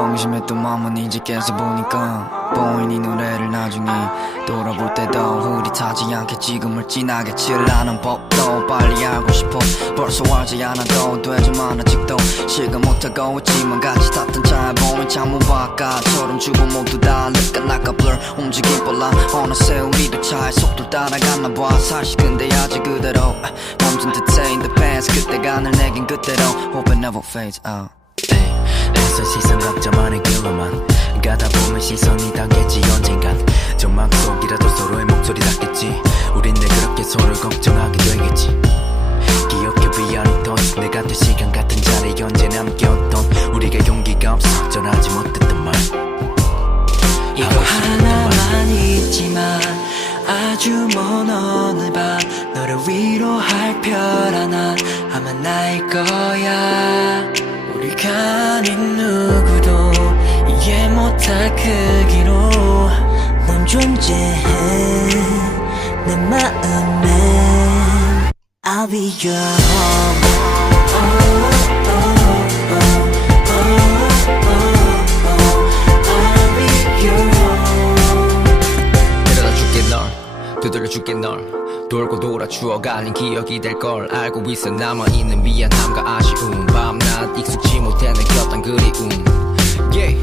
방심했던 마음은 이제 깨서 보니까 보이니 노래를 나중에 돌아볼 때도 흐릿하지 않게 지금을 진하게 칠하는 법도 빨리 알고 싶어. 벌써 알지 않아도 되지만 아직도 실감 못하고 있지만 같이 탔던 차에 보인 창문 바깥처럼 주고 모두 다 느껴나가 blur 움직임 빨라. 어느새 우리도 차의 속도 따라갔나봐. 사실 근데 아직 그대로 멈춘 듯해 in the past. 그때가 늘 내겐 그대로 hope it never fades out. 애써 시선 각자만의 길로만 가다 보면 시선이 당겠지. 언젠간 정막 속이라도 서로의 목소리 닿겠지. 우린 늘 그렇게 서로를 걱정하게 되겠지. 기억해 비하니 thoughts 내 같은 시간 같은 자리에 언제 남겼던 우리가 용기가 없어 전하지 못했던 말. 이거 하나만 있지만 아주 먼 어느 밤 너를 위로할 별 하나 아마 나일 거야. 우리가 아닌 누구도 이해 못할 크기로 넌 존재해 내 마음에. I'll be your home. I'll be your home. 데려다 줄게 널 되돌려 줄게 널 돌고 돌아 추억아닌 기억이 될 걸 알고 있어. 남아있는 미안함과 아쉬움 밤낮 익숙지 못해 느꼈던 그리움. Yeah,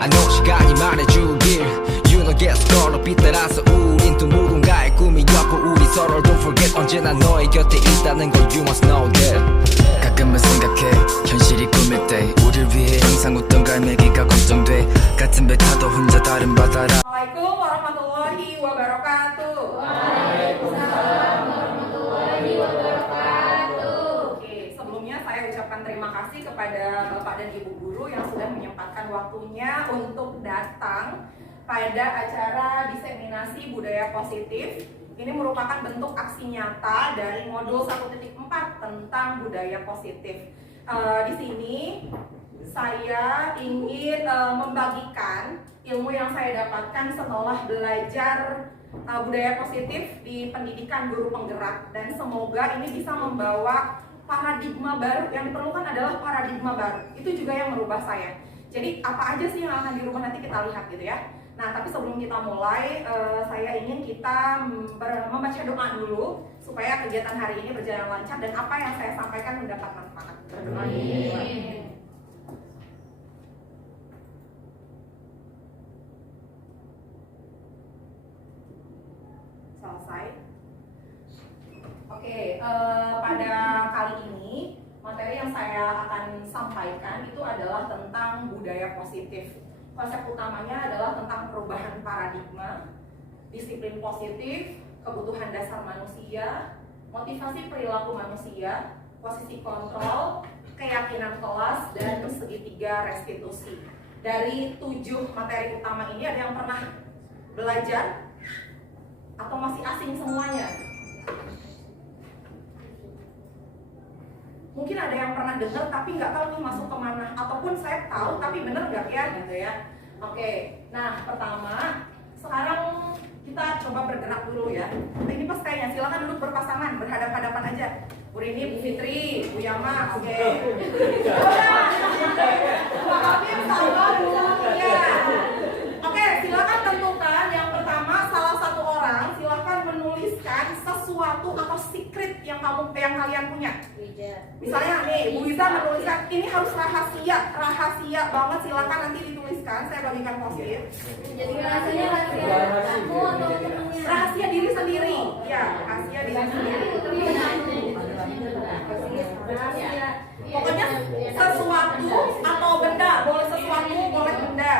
I know 시간이 말해주길 You know guess 걸로 빗따라서 우린 또 누군가의 꿈이었고 우리 서로를 don't forget 언제나 너의 곁에 있다는 걸 You must know that. 가끔은 생각해 현실이 꿈일 때 우릴 위해 항상 웃던 갈매기가 걱정돼. 같은 배 타도 혼자 다른 바다라. Assalamualaikum warahmatullahi wabarakatuh. Oke, sebelumnya saya ucapkan terima kasih kepada Bapak dan Ibu Guru yang sudah menyempatkan waktunya untuk datang pada acara diseminasi budaya positif. Ini merupakan bentuk aksi nyata dari modul 1.4 tentang budaya positif. Di sini saya ingin membagikan ilmu yang saya dapatkan setelah belajar budaya positif di pendidikan guru penggerak, dan semoga ini bisa membawa paradigma baru. Yang diperlukan adalah paradigma baru. Itu juga yang merubah saya. Jadi apa aja sih yang akan dirubah nanti kita lihat gitu ya. Nah, tapi sebelum kita mulai, saya ingin kita membaca doa dulu supaya kegiatan hari ini berjalan lancar dan apa yang saya sampaikan mendapat manfaat. Amin. Selesai. Oke, pada kali ini materi yang saya akan sampaikan itu adalah tentang budaya positif. Konsep utamanya adalah tentang perubahan paradigma, disiplin positif, kebutuhan dasar manusia, motivasi perilaku manusia, posisi kontrol, keyakinan kelas, dan segitiga restitusi. Dari 7 materi utama ini ada yang pernah belajar atau masih asing semuanya? Mungkin ada yang pernah dengar tapi nggak tahu nih masuk kemana, ataupun saya tahu tapi bener nggak ya gitu ya. Oke, nah pertama sekarang kita coba bergerak dulu ya. Nah, ini pas kayaknya silakan duduk berpasangan, berhadapan-hadapan aja. Bu Rini, Bu Fitri, Bu Yama, oke. Bu Habib, sabar dulu ya. Oke, silakan tentukan yang pertama salah satu orang silakan menuliskan sesuatu atau secret yang kalian punya. Misalnya nih, Bu Iza menuliskan ini harus rahasia banget, silakan nanti dituliskan, saya bagikan post-it. Jadi rahasianya rahasia aku atau temennya? Rahasia diri sendiri, ya rahasia diri sendiri. Rahasia. Pokoknya sesuatu atau benda, boleh sesuatu, boleh benda.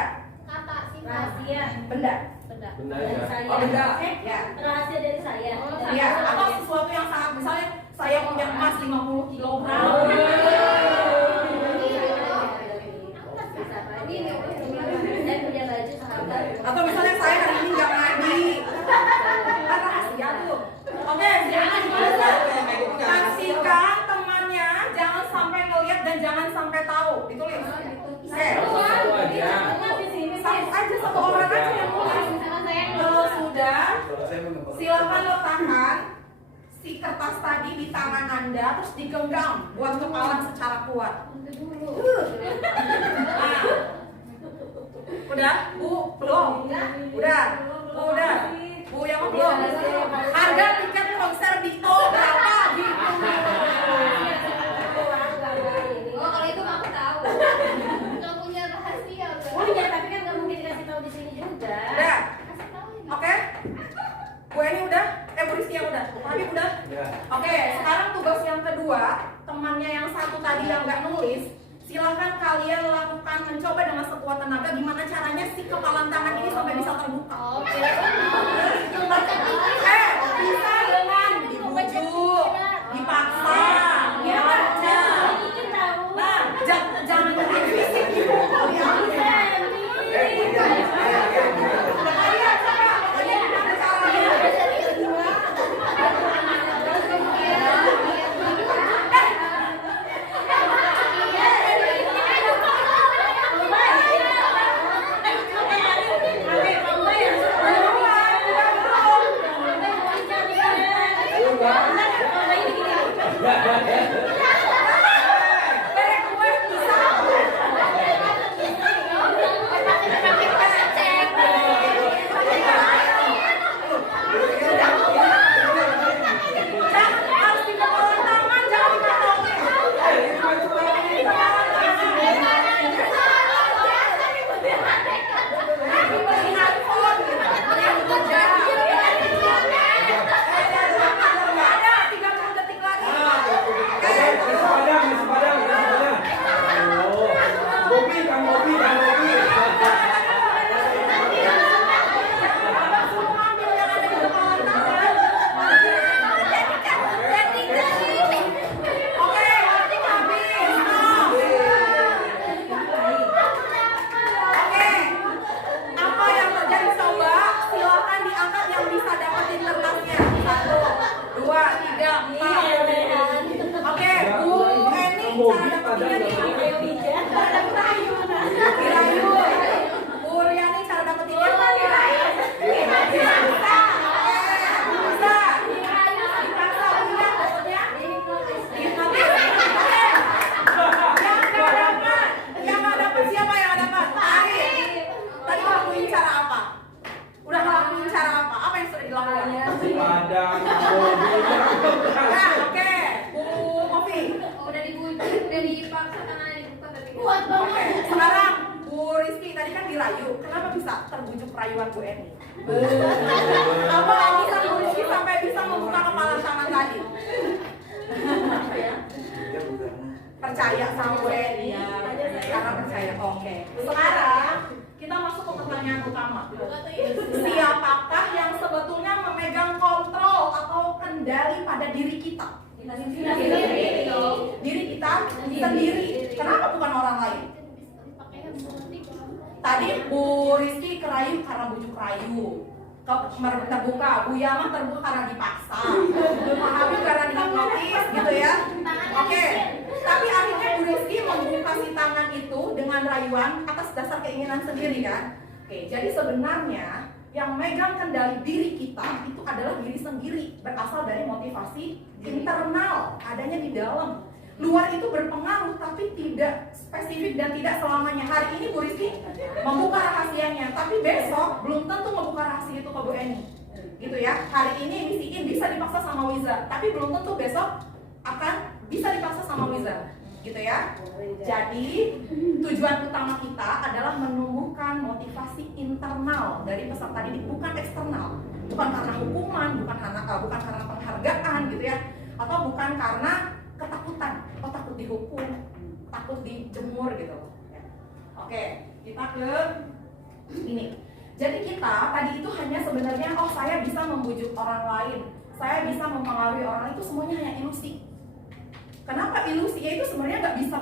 Kata sih rahasia. Benda. Benda. Dari saya. Oh, benda. Ya. Rahasia dari saya. Ya, atau sesuatu yang sangat, misalnya saya punya emas 50 kilogram. Saya punya baju seharga. Atau misalnya saya hari ini nggak ngaji. Kan rahasia tuh. Oke, silakan dituliskan. Pastikan temannya jangan sampai ngelihat dan jangan sampai tahu. Ditulis. Oke. Satu aja, satu orang aja yang nulis. Kalau sudah, silakan letakkan si kertas tadi di tangan Anda, terus digenggam buat kepalan secara kuat. Nah, udah? Bu, belum? Udah? Bu yang belum? Harga tiket konser Dito berapa gitu? Oh, kalau itu aku tahu. Nggak punya rahasia. Punya, tapi kan nggak mungkin dikasih tahu di sini juga. Udah? Kasih tahu ini. Oke? Bu Eni udah? Bu Rizky yang udah? Habib udah? Oke, sekarang tugas yang kedua, temannya yang satu tadi yang nggak nulis, silakan kalian lakukan mencoba dengan sekuat tenaga gimana caranya si kepalan tangan ini sampai bisa terbuka. Oke. Bisa dengan dibujuk, dipaksa, diajak. Nah, jangan pakai fisik ibu kalian. terbujuk rayuan Bu Eni. Apa bisa Bu Rizky sampai bisa membuka kepala tangan tadi? Percaya sama Bu Eni? Karena percaya. Oke. Sekarang kita masuk ke pertanyaan utama. Siapakah yang sebetulnya memegang kontrol atau kendali pada diri kita? Diri kita sendiri. Kenapa bukan orang lain? Tadi Bu Rizky kerayu karena bujuk rayu, terbuka, Bu Yama terbuka karena dipaksa, Pak Habib karena dihipnotis, gitu ya. Oke, tapi akhirnya Bu Rizky membuka si tangan itu dengan rayuan atas dasar keinginan sendiri kan. Oke, jadi sebenarnya yang megang kendali diri kita itu adalah diri sendiri, berasal dari motivasi internal, adanya di dalam. Luar itu berpengaruh tapi tidak spesifik dan tidak selamanya. Hari ini Bu Rizky membuka rahasianya, tapi besok belum tentu membuka rahasia itu ke Bu Eni, gitu ya. Hari ini Misi In bisa dipaksa sama Wiza, tapi belum tentu besok akan bisa dipaksa sama Wiza, gitu ya. Jadi tujuan utama kita adalah menumbuhkan motivasi internal dari peserta didik, bukan eksternal, bukan karena hukuman, bukan karena penghargaan, gitu ya, atau bukan karena ketakutan, takut dihukum, takut dijemur gitu. Oke, kita ke ini. Jadi kita tadi itu hanya sebenarnya, oh saya bisa membujuk orang lain, saya bisa mempengaruhi orang lain, itu semuanya hanya ilusi. Kenapa ilusi? Ya itu sebenarnya nggak bisa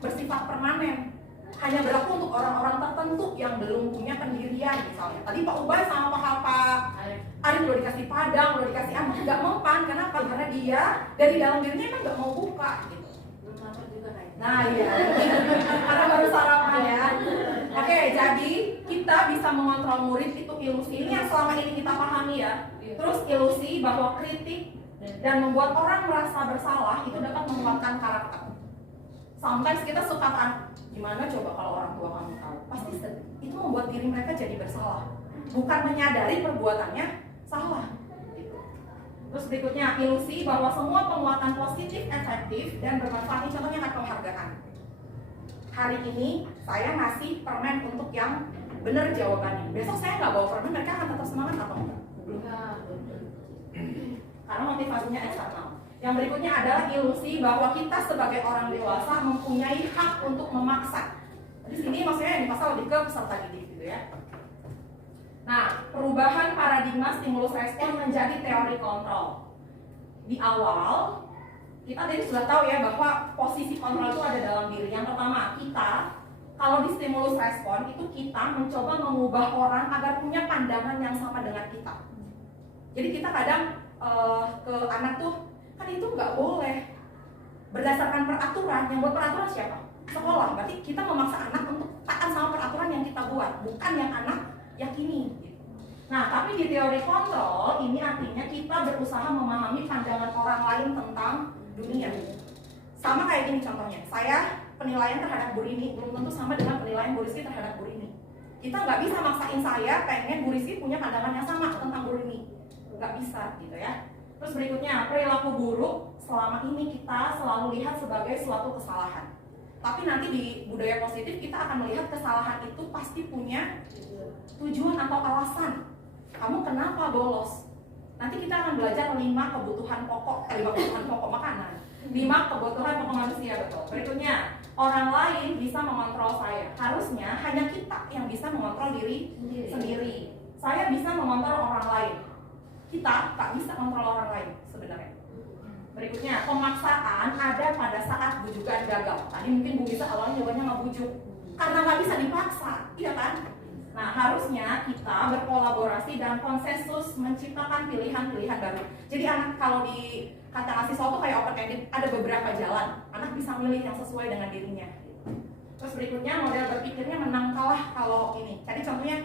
bersifat permanen. Hanya berlaku untuk orang-orang tertentu yang belum punya pendirian misalnya. Tadi Pak Ubay sama Pak Arif udah dikasih padang, udah dikasih anak, nggak mempan. Kenapa? Karena dia dari dalam dirinya emang nggak mau buka gitu. Nah iya, karena baru sarapan ya. Oke, jadi kita bisa mengontrol murid itu ilusi. Ini yang selama ini kita pahami ya. Terus ilusi bahwa kritik dan membuat orang merasa bersalah itu dapat menguatkan karakter. Sometimes kita suka kan, gimana coba kalau orang tua kamu tahu? Pasti sedih. Itu membuat diri mereka jadi bersalah, bukan menyadari perbuatannya salah. Gitu. Terus berikutnya, ilusi bahwa semua penguatan positif, efektif, dan bermanfaat. Contohnya kan penghargaan. Hari ini saya ngasih permen untuk yang benar jawabannya. Besok saya nggak bawa permen, mereka akan tetap semangat atau enggak? Belum. Karena motivasinya eksternal. Yang berikutnya adalah ilusi bahwa kita sebagai orang dewasa mempunyai hak untuk memaksa. Di sini maksudnya yang dipaksa lebih ke peserta didik gitu ya. Nah, perubahan paradigma stimulus respon menjadi teori kontrol. Di awal kita tadi sudah tahu ya bahwa posisi kontrol itu ada dalam diri. Yang pertama, kita kalau di stimulus respon itu kita mencoba mengubah orang agar punya pandangan yang sama dengan kita. Jadi kita kadang ke anak tuh, kan itu nggak boleh berdasarkan peraturan. Yang buat peraturan siapa? Sekolah. Berarti kita memaksa anak untuk taat sama peraturan yang kita buat, bukan yang anak yakini. Nah, tapi di teori kontrol ini artinya kita berusaha memahami pandangan orang lain tentang dunia. Sama kayak gini contohnya, saya penilaian terhadap Bu Rini belum tentu sama dengan penilaian Bu Rizky terhadap Bu Rini. Kita nggak bisa maksain saya pengen Bu Rizky punya pandangan yang sama tentang Bu Rini. Nggak bisa gitu ya. Terus berikutnya, perilaku buruk selama ini kita selalu lihat sebagai suatu kesalahan. Tapi nanti di budaya positif kita akan melihat kesalahan itu pasti punya tujuan atau alasan. Kamu kenapa bolos? Nanti kita akan belajar 5 kebutuhan pokok makanan. 5 kebutuhan pokok manusia, betul. Berikutnya, orang lain bisa mengontrol saya. Harusnya hanya kita yang bisa mengontrol diri sendiri. Saya bisa mengontrol orang lain. Kita tak bisa mengontrol orang lain sebenarnya. Berikutnya, pemaksaan ada pada saat bujukan gagal. Tadi mungkin Bu Bisa awalnya jawabannya nggak bujuk karena nggak bisa dipaksa, iya kan? Nah, harusnya kita berkolaborasi dan konsensus menciptakan pilihan-pilihan baru. Jadi anak kalau di kata ngasih soal tuh kayak open ended, ada beberapa jalan. Anak bisa milih yang sesuai dengan dirinya. Terus berikutnya, model berpikirnya menang kalah kalau ini. Tadi contohnya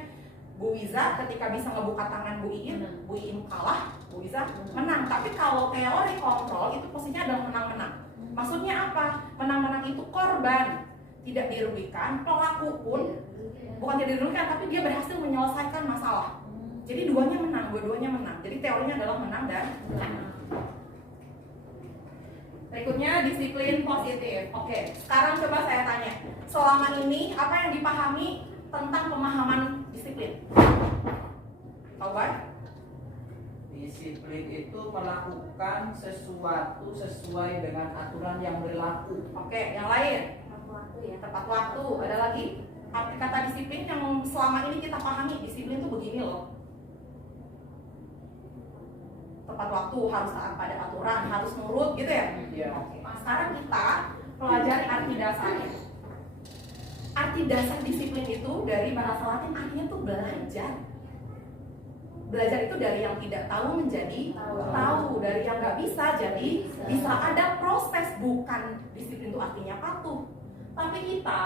Bu Wiza ketika bisa ngebuka tangan Bu Iin kalah, Bu Wiza menang. Tapi kalau teori kontrol itu posisinya adalah menang-menang. Maksudnya apa? Menang-menang itu korban tidak dirugikan, pelaku pun bukan tidak dirugikan, tapi dia berhasil menyelesaikan masalah. Jadi dua-duanya menang. Jadi teorinya adalah menang dan menang. Berikutnya, disiplin positif. Oke, sekarang coba saya tanya, selama ini apa yang dipahami tentang pemahaman disiplin? Tahu kan? Disiplin itu melakukan sesuatu sesuai dengan aturan yang berlaku. Oke, yang lain? Tepat waktu. Ada lagi? Arti kata disiplin yang selama ini kita pahami, disiplin itu begini loh. Tepat waktu, harus taat pada aturan, harus nurut gitu ya? Iya. Oke, nah sekarang kita pelajari arti dasarnya. Arti dasar disiplin itu dari bahasa Latin artinya tuh belajar. Belajar itu dari yang tidak tahu menjadi tahu, dari yang nggak bisa jadi bisa. Ada proses, bukan disiplin itu artinya patuh. Tapi kita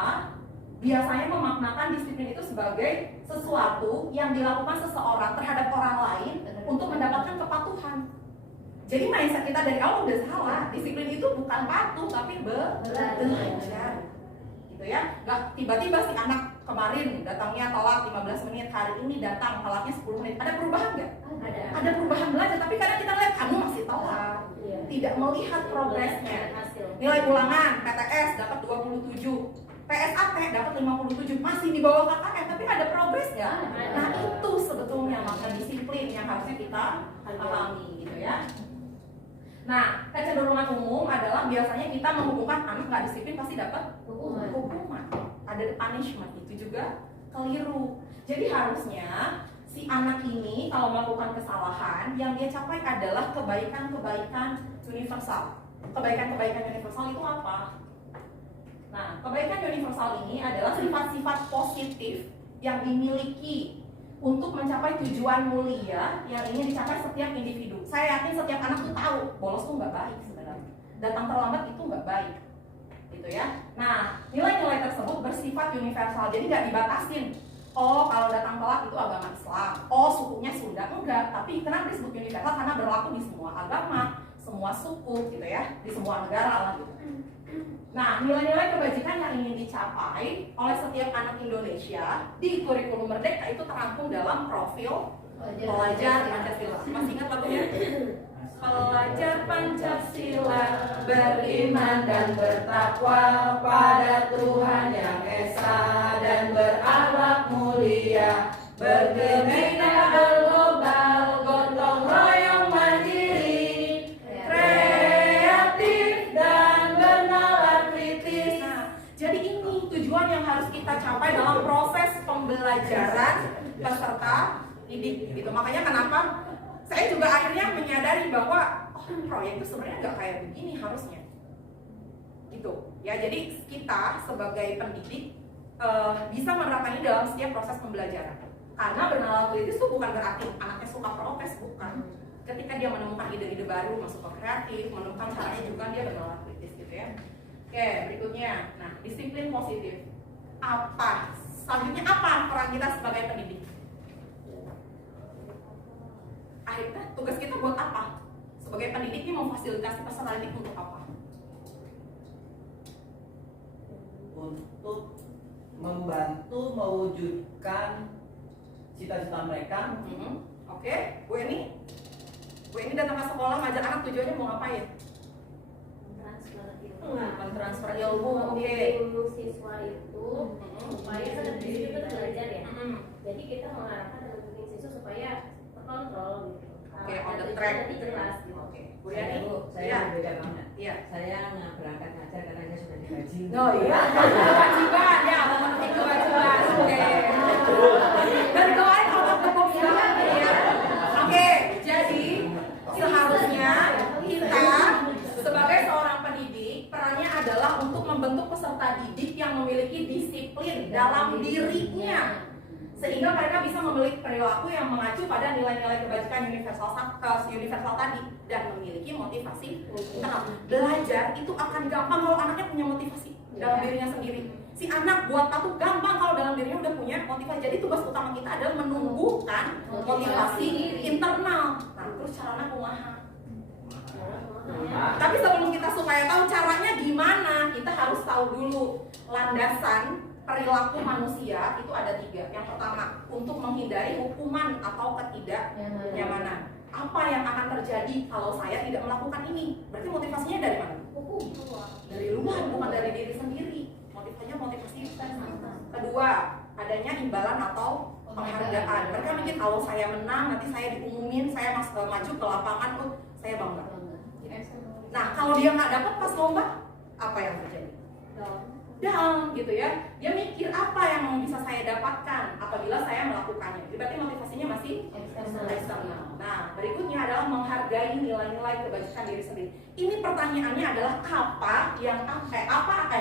biasanya memaknakan disiplin itu sebagai sesuatu yang dilakukan seseorang terhadap orang lain untuk mendapatkan kepatuhan. Jadi mindset kita dari awal udah salah. Disiplin itu bukan patuh tapi belajar. Gitu ya. Gak tiba-tiba si anak kemarin datangnya telat 15 menit, hari ini datang telatnya 10 menit. Ada perubahan nggak? Ada perubahan belajar, tapi kadang kita lihat kamu masih telat. Tidak melihat progresnya. Nilai ulangan PTS dapat 27. PSAT dapat 57, masih di bawah KKM, tapi ada progres nggak? Nah itu sebetulnya makna disiplin yang harusnya kita alami gitu ya. Nah, kecenderungan umum adalah biasanya kita menghubungkan anak nggak disiplin pasti dapat hukuman. Ada punishment, itu juga keliru. Jadi harusnya si anak ini kalau melakukan kesalahan yang dia capai adalah kebaikan-kebaikan universal. Kebaikan-kebaikan universal itu apa? Nah, kebaikan universal ini adalah sifat-sifat positif yang dimiliki untuk mencapai tujuan mulia yang ingin dicapai setiap individu. Saya yakin setiap anak tuh tahu bolos tuh nggak baik sebenarnya. Datang terlambat itu nggak baik, gitu ya. Nah, nilai-nilai tersebut bersifat universal, jadi nggak dibatasin. Oh, kalau datang telat itu agama Islam. Oh, sukunya Sunda, enggak. Tapi kenapa disebut universal? Karena berlaku di semua agama, semua suku, gitu ya, di semua negara lah gitu. Nah, nilai-nilai kebajikan yang ingin dicapai oleh setiap anak Indonesia di kurikulum Merdeka itu terangkum dalam profil pelajar Pancasila. Masih ingat lagunya? Pelajar Pancasila beriman dan bertakwa pada Tuhan yang Esa dan berakhlak mulia, bergembira global, gotong royong mandiri, kreatif dan bernalar kritis. Nah, jadi ini tujuan yang harus kita capai dalam proses pembelajaran peserta didik gitu. Makanya kenapa saya juga akhirnya menyadari bahwa proyek itu sebenarnya nggak kayak begini harusnya gitu ya. Jadi kita sebagai pendidik bisa menerapkannya dalam setiap proses pembelajaran, karena bernalar kritis itu bukan berarti anaknya suka protes, bukan. Ketika dia menemukan ide-ide baru, masuk ke kreatif, menemukan caranya juga dia bernalar kritis gitu ya. Oke, berikutnya, nah disiplin positif. Apa selanjutnya, apa peran kita sebagai pendidik? Akhirnya tugas kita buat apa? Sebagai pendidik ini memfasilitasi peserta didik untuk apa? Untuk membantu mewujudkan cita-cita mereka. Oke, Bu Eni datang ke sekolah ngajak anak, tujuannya mau ngapain? Mentransfer ilmu. Oke. Siswa itu supaya kan di situ kan belajar ya. Jadi kita mengharapkan dan membimbing siswa supaya terkontrol gitu. Oke, on the track. Nanti jelas gitu. Oke, Bu Yani. Saya beda banget. Iya. Saya nggak berangkat ngajar karena saya sudah digaji. Oh iya, kewajiban ya, memenuhi kewajiban. Oke. Dari kemarin kalau ketemu ya. Oke, jadi seharusnya kita sebagai seorang pendidik perannya adalah untuk membentuk peserta didik yang memiliki disiplin dalam dirinya, sehingga mereka bisa memiliki perilaku yang mengacu pada nilai-nilai kebajikan universal tadi dan memiliki motivasi. Nah, belajar itu akan gampang kalau anaknya punya motivasi dalam dirinya sendiri. Si anak buat patuh gampang kalau dalam dirinya udah punya motivasi. Jadi tugas utama kita adalah menumbuhkan motivasi internal. Nah, terus caranya kumaha. Tapi sebelum kita supaya tahu caranya gimana, kita harus tahu dulu landasan perilaku manusia itu ada 3. Yang pertama, untuk menghindari hukuman atau ketidaknyamanan. Apa yang akan terjadi kalau saya tidak melakukan ini? Berarti motivasinya dari mana? Dari luar, bukan dari diri sendiri. Motivasinya motivasi eksternal. Kedua, adanya imbalan atau penghargaan. Mereka mikir kalau saya menang, nanti saya diumumin, saya maju ke lapangan, saya bangga. Nah, kalau dia nggak dapat pas lomba, apa yang terjadi? Down gitu ya. Dia mikir apa yang bisa saya dapatkan apabila saya melakukannya. Jadi berarti motivasinya masih eksternal. Nah, berikutnya adalah menghargai nilai-nilai kebajikan diri sendiri. Ini pertanyaannya adalah apa yang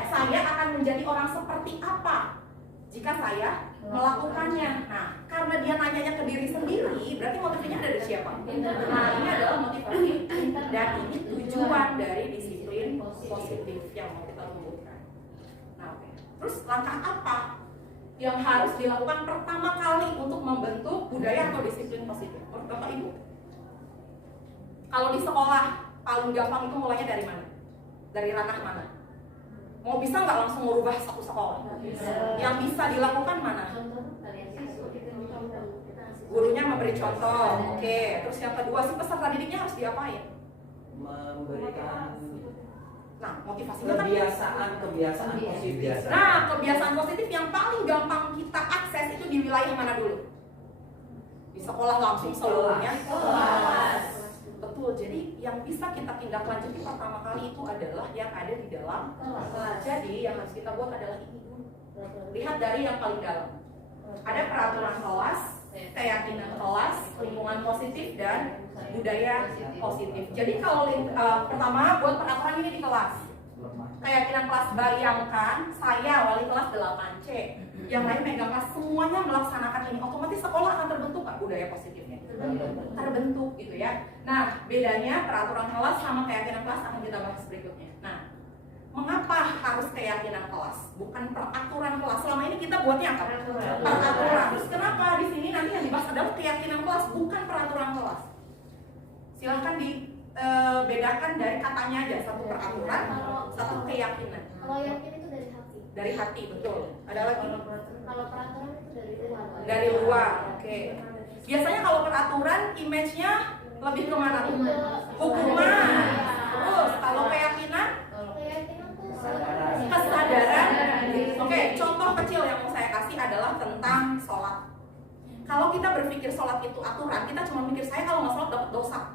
saya akan menjadi orang seperti apa jika saya melakukannya. Nah, karena dia nanyanya ke diri sendiri, berarti motivasinya ada dari siapa? Nah, ini adalah motivasi dan ini tujuan dari disiplin positif yang mau kita tumbuhkan. Nah, oke. Terus langkah apa yang harus dilakukan pertama kali untuk membentuk budaya atau disiplin positif? Menurut Bapak Ibu, kalau di sekolah paling gampang itu mulainya dari mana? Dari ranah mana? Mau bisa nggak langsung merubah satu sekolah? Yang bisa dilakukan mana? Gurunya memberi contoh. Oke. Terus yang kedua sih peserta didiknya harus diapain? Memberikan Motivasinya kan kebiasaan positif. Nah, kebiasaan positif yang paling gampang kita akses itu di wilayah mana dulu? Di sekolah langsung seluruhnya. Betul. Jadi yang bisa kita tindak lanjuti pertama kali itu adalah yang ada di dalam kelas. Jadi yang harus kita buat adalah ini dulu. Lihat dari yang paling dalam. Ada peraturan kelas, keyakinan kelas, lingkungan positif dan budaya positif. Jadi kalau pertama buat peraturan ini di kelas. Keyakinan kelas, bayangkan saya wali kelas 8C, yang lain megang kelas, semuanya melaksanakan ini, otomatis sekolah akan terbentuk nggak budaya positifnya? Terbentuk gitu ya. Nah, bedanya peraturan kelas sama keyakinan kelas akan kita bahas berikutnya. Nah, mengapa harus keyakinan kelas, bukan peraturan kelas? Selama ini kita buatnya apa? Peraturan. Terus kenapa di sini nanti yang dibahas adalah keyakinan kelas, bukan peraturan kelas? Silahkan dibedakan dari katanya aja, satu peraturan, satu keyakinan. Kalau Kalau yakin itu dari hati. Dari hati, betul. Ada lagi? Kalau peraturan itu dari luar. Dari luar, oke. Biasanya kalau peraturan, image-nya lebih kemana tuh? Hukuman. Terus kalau keyakinan, Keyakinan tuh kesadaran. Oke, contoh kecil yang mau saya kasih adalah tentang sholat. Kalau kita berpikir sholat itu aturan, kita cuma mikir saya kalau nggak sholat dapat dosa,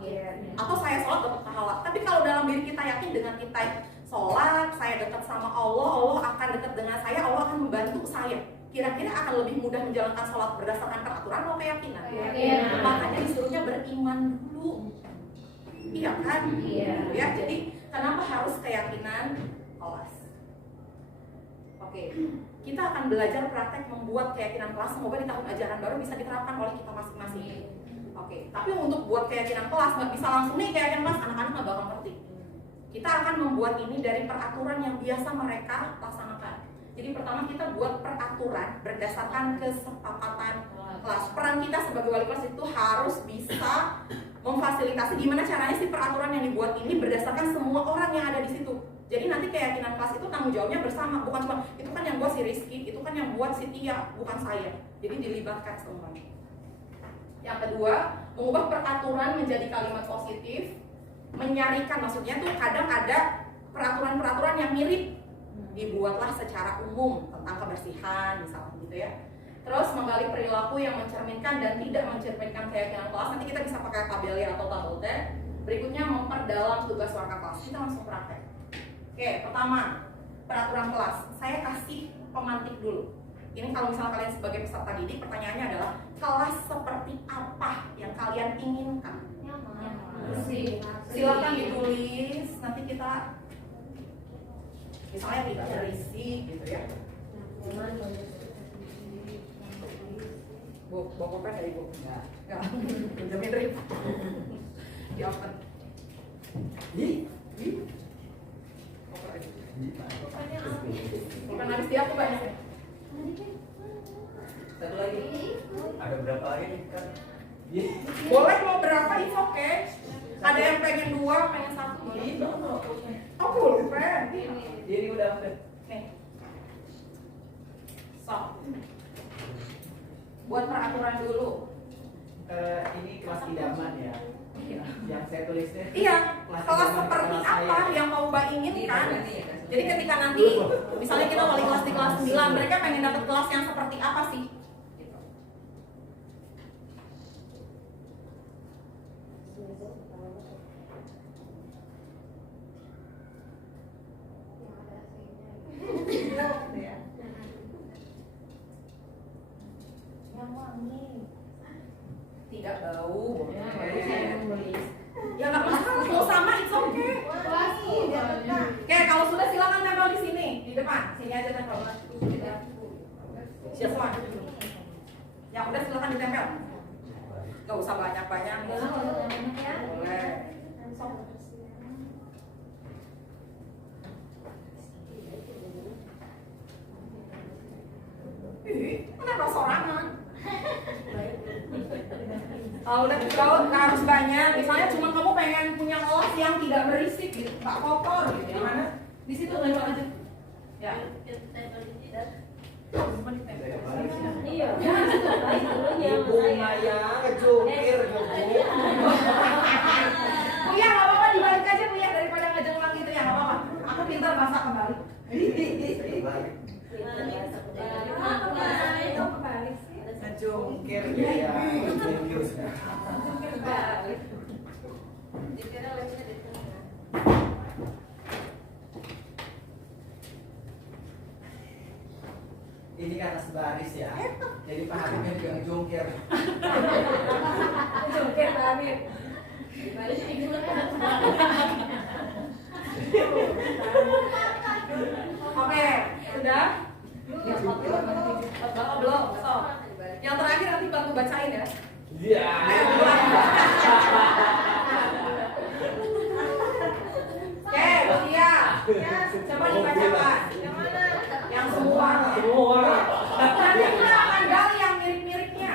atau saya sholat dapat pahala. Tapi kalau dalam diri kita yakin dengan kita sholat, saya dekat sama Allah, Allah akan dekat dengan saya, Allah akan membantu saya. Kira-kira akan lebih mudah menjalankan sholat berdasarkan peraturan atau keyakinan? Makanya disuruhnya beriman dulu. Iya kan? Ya, jadi kenapa harus keyakinan kelas? Oke, kita akan belajar praktek membuat keyakinan kelas. Semoga di tahun ajaran baru bisa diterapkan oleh kita masing-masing. Oke, tapi untuk buat keyakinan kelas nggak bisa langsung nih keyakinan kelas, anak-anak nggak bakal ngerti. Kita akan membuat ini dari peraturan yang biasa mereka laksanakan. Jadi pertama kita buat peraturan berdasarkan kesepakatan kelas. Peran kita sebagai wali kelas itu harus bisa memfasilitasi gimana caranya sih peraturan yang dibuat ini berdasarkan semua orang yang ada di situ. Jadi nanti keyakinan kelas itu tanggung jawabnya bersama, bukan cuma itu kan yang buat si Rizky, itu kan yang buat si Tia, bukan saya. Jadi dilibatkan semuanya. Yang kedua, mengubah peraturan menjadi kalimat positif, menyarikan, maksudnya tuh kadang ada peraturan-peraturan yang mirip, dibuatlah secara umum tentang kebersihan misalnya gitu ya. Terus menggali perilaku yang mencerminkan dan tidak mencerminkan keyakinan kelas. Nanti kita bisa pakai tabelia atau tabel T. Berikutnya memperdalam tugas warga kelas. Kita langsung praktek. Oke, pertama peraturan kelas. Saya kasih pemantik dulu. Ini kalau misalnya kalian sebagai peserta didik, pertanyaannya adalah kelas seperti apa yang kalian inginkan? Silakan ditulis. Nanti kita misalnya tidak berisi gitu ya. Bu, bawa pulpen dari Bu? Enggak. Pinjamin Rip. Di open. Bukan habis dia aku banyak ya. Satu lagi. Ada berapa lagi nih kan? Boleh mau berapa, it's okay. Ada yang pengen 2, pengen 1. Oh pulpen. Ini udah udah. Nih. So. Buat peraturan dulu. Ini kelas idaman ya. Yang saya tulisnya. Iya, kelas seperti apa yang mau Mbak inginkan? Jadi ketika nanti misalnya kita wali kelas di kelas 9, mereka pengen dapat kelas yang seperti apa sih? Gitu. Yang wangi, tidak bau. Ya nggak masalah, mau sama it's okay. Oke, kalau sudah silakan tempel di sini, di depan. Sini aja tempel. Siap semua. Yang udah silakan ditempel. Gak usah banyak-banyak. Boleh. Sok. Kenapa sorangan? Kalau harus banyak, misalnya cuma kamu pengen punya kelas yang tidak berisik, gitu, nggak kotor, gitu. Yang mana? Di situ tempel aja. Ya. Iya. Ibu Maya kejungkir Buya nggak apa-apa dibalik aja Buya daripada ngejenglang gitu ya nggak apa-apa. Aku pintar masak kembali. kejungkir ya. Ini karena sebaris ya. Jadi Pak Habibnya juga ngejungkir. Jungkir Pak Habib. Oke, sudah? Belum. So, yang terakhir nanti bantu bacain ya. Iya. Oke, Buya. Coba dibacakan. Yang mana? Yang semua. Nanti kita akan gali yang mirip-miripnya.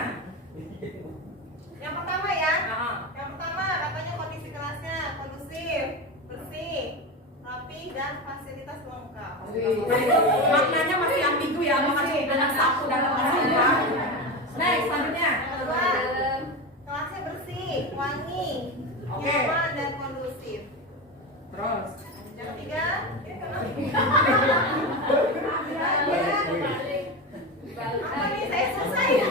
Yang pertama ya, Nah, yang pertama katanya kondisi kelasnya kondusif, bersih, rapi dan fasilitas lengkap. Maknanya masih ambigu ya, apakah cukup dengan satu dan tempat sampah. Next, selanjutnya. Kedua, kelasnya bersih, wangi, Oke. nyaman dan kondusif. Terus. Yang ketiga, ini kenapa? Apa nih, saya susah ya?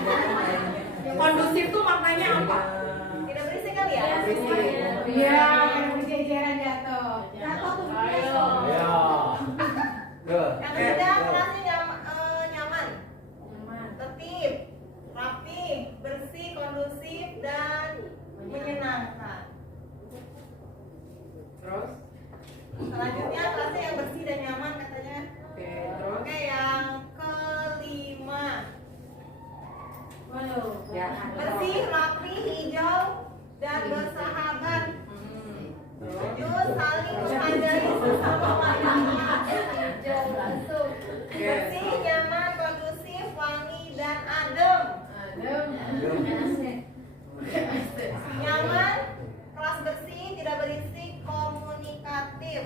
Kondusif tuh maknanya apa? Tidak berisik kali ya? Iya, jejeran jatuh. Jatuh tuh. Ya. Good. Yang ketiga, kelasnya nyaman, tertib, rapi, bersih, kondusif, dan menyenangkan. Terus. Selanjutnya kelasnya yang bersih dan nyaman katanya. Oke, terus. Oke, yang kelima, Ya. bersih, rapi, hijau, dan bersahabat. Lanjut, saling menghargai sesama manusia. Bersih, nyaman, kondusif, wangi, dan adem. Nyaman, kelas bersih, tidak berisik, komunikatif.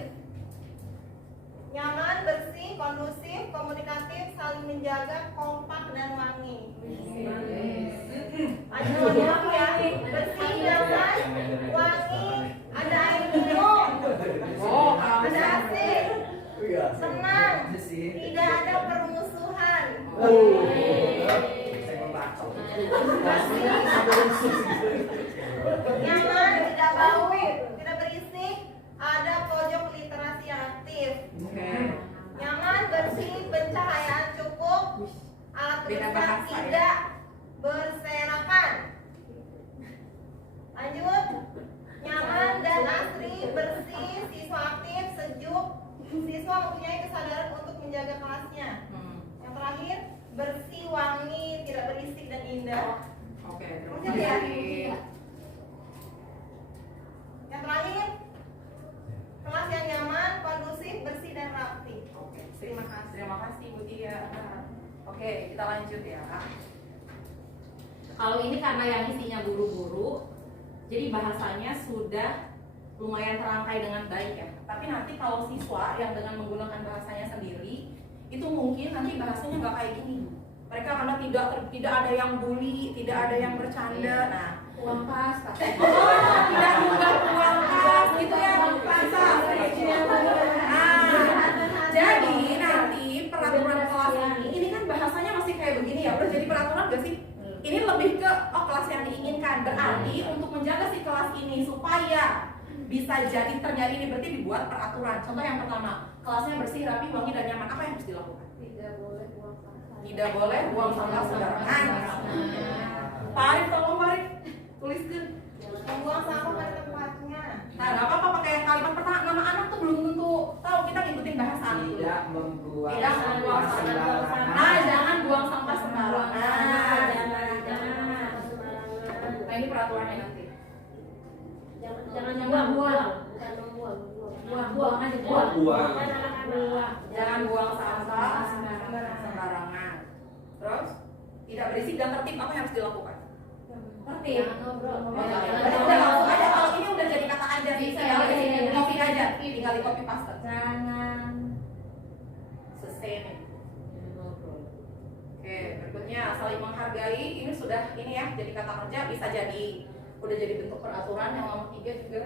Nyaman, bersih, kondusif, komunikatif, saling menjaga, kompak, dan wangi. Lanjut lagi ya. Bersih, nyaman, wangi, ada air minum, ada AC, senang, tidak ada permusuhan. Nyaman, tidak bau, tidak berisik, ada pojok literasi yang aktif. Nyaman, bersih, pencahayaan cukup, alat Beda tulisan bahasa, ya. tidak berserakan. Lanjut, nyaman dan asri, bersih, siswa aktif, sejuk, siswa mempunyai kesadaran untuk menjaga kelasnya. Yang terakhir, bersih, wangi, tidak berisik dan indah. Oke, Lanjut ya. Yang terakhir, kelas yang nyaman, kondusif, bersih dan rapi. Oke, terima kasih Bu Tia. Oke, kita lanjut ya. Kalau ini karena yang isinya buru-buru, jadi bahasanya sudah lumayan terangkai dengan baik ya. Tapi nanti kalau siswa yang dengan menggunakan bahasanya sendiri, itu mungkin nanti bahasanya nggak kayak gini. Mereka karena tidak ada yang bully, tidak ada yang bercanda. Nah, uang kas, tidak juga uang kas, gitu ya, Rasa. Nah, jadi nanti peraturan kelas ini kan bahasanya masih kayak begini ya. Udah jadi peraturan gak sih? Ini lebih ke kelas yang diinginkan. Berarti untuk menjaga si kelas ini supaya bisa jadi terjadi ini berarti dibuat peraturan. Contoh yang pertama, kelasnya bersih, rapi, wangi dan nyaman. Apa yang harus dilakukan? Tidak boleh buang sampah sembarangan. Pak Arif, tolong Pak Arif tuliskan. Membuang sampah pada tempatnya. Nah, nggak apa-apa pakai yang kalimat pertama. Nama anak tuh belum tentu tahu, kita ngikutin bahasa. Tidak membuang Tidak membuang sampah. Nah, jangan buang sampah sembarangan. Nah, ini peraturannya nanti. Jangan buang, bukan membuang. Buang aja, buang. Jangan buang sampah sembarangan. Terus tidak berisik dan tertib. Apa yang harus dilakukan? Tertib. Udah langsung aja, kalau ini udah jadi kata aja sih. Tinggal di sini copy aja, tinggal di copy paste. Jangan Sustain. Oke, berikutnya saling menghargai. Ini sudah ini ya, jadi kata kerja bisa jadi udah jadi bentuk peraturan. Yang nomor 3 juga.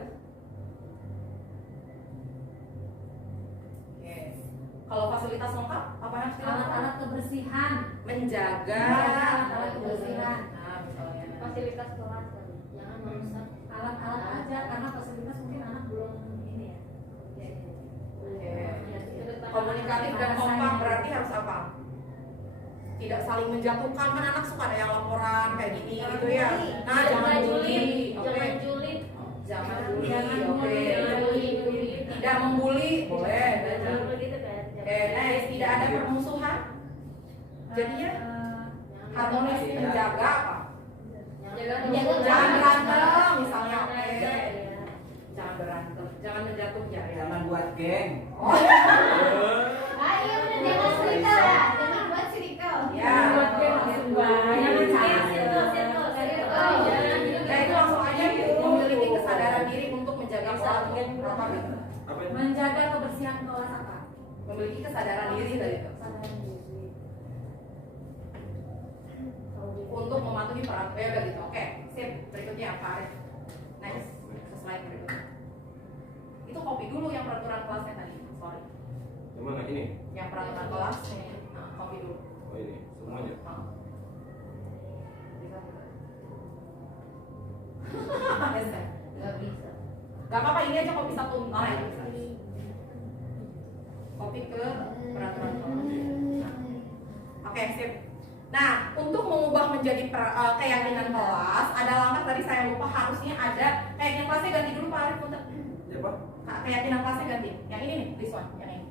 Oke. Kalau fasilitas lengkap, apa yang harus dilakukan? alat-alat kebersihan. Menjaga Alat kebersihan. Nah, misalnya. Fasilitas kelas. Jangan merusak alat-alat aja karena fasilitas mungkin anak belum ini ya. Oke. Komunikatif dan kompak berarti harus apa? Tidak saling menjatuhkan, kan anak suka ada yang laporan kayak gini gitu ya. Nah, jangan julid. Oke. Jangan julid. Jangan bully, Jangan oke. bully. Tidak membuli, boleh. Jangan begitu kan. Oke, next, tidak ada permusuhan. Jadinya harmonis, menjaga apa? Jangan berantem, misalnya. Oke. Jangan berantem, jangan menjatuh ya. Jangan buat geng. Ayo udah jangan cerita, jangan buat cerita. Ya. Nah, itu langsung aja memiliki kesadaran diri untuk menjaga pola protokol. Menjaga kebersihan kelas apa? memiliki kesadaran diri tadi tuh. Untuk mematuhi peraturan. Ya udah gitu. Oke, sip. Berikutnya Pak Arif. Next, ke slide berikutnya. Itu copy dulu yang peraturan kelasnya tadi. Sorry. Yang mana ini? Yang peraturan kelas nih. Nah, copy dulu. Oh ini semuanya. Nggak bisa. Gak apa-apa, ini aja copy satu. Oh ya bisa. Copy ke peraturan kelas. Oke, sip. Nah, untuk mengubah menjadi keyakinan kelas, ada langkah tadi saya lupa, harusnya ada keyakinan kelasnya ganti dulu Pak Arif, punten. Ya Pak. Keyakinan kelasnya ganti. Yang ini nih, this one, yang ini.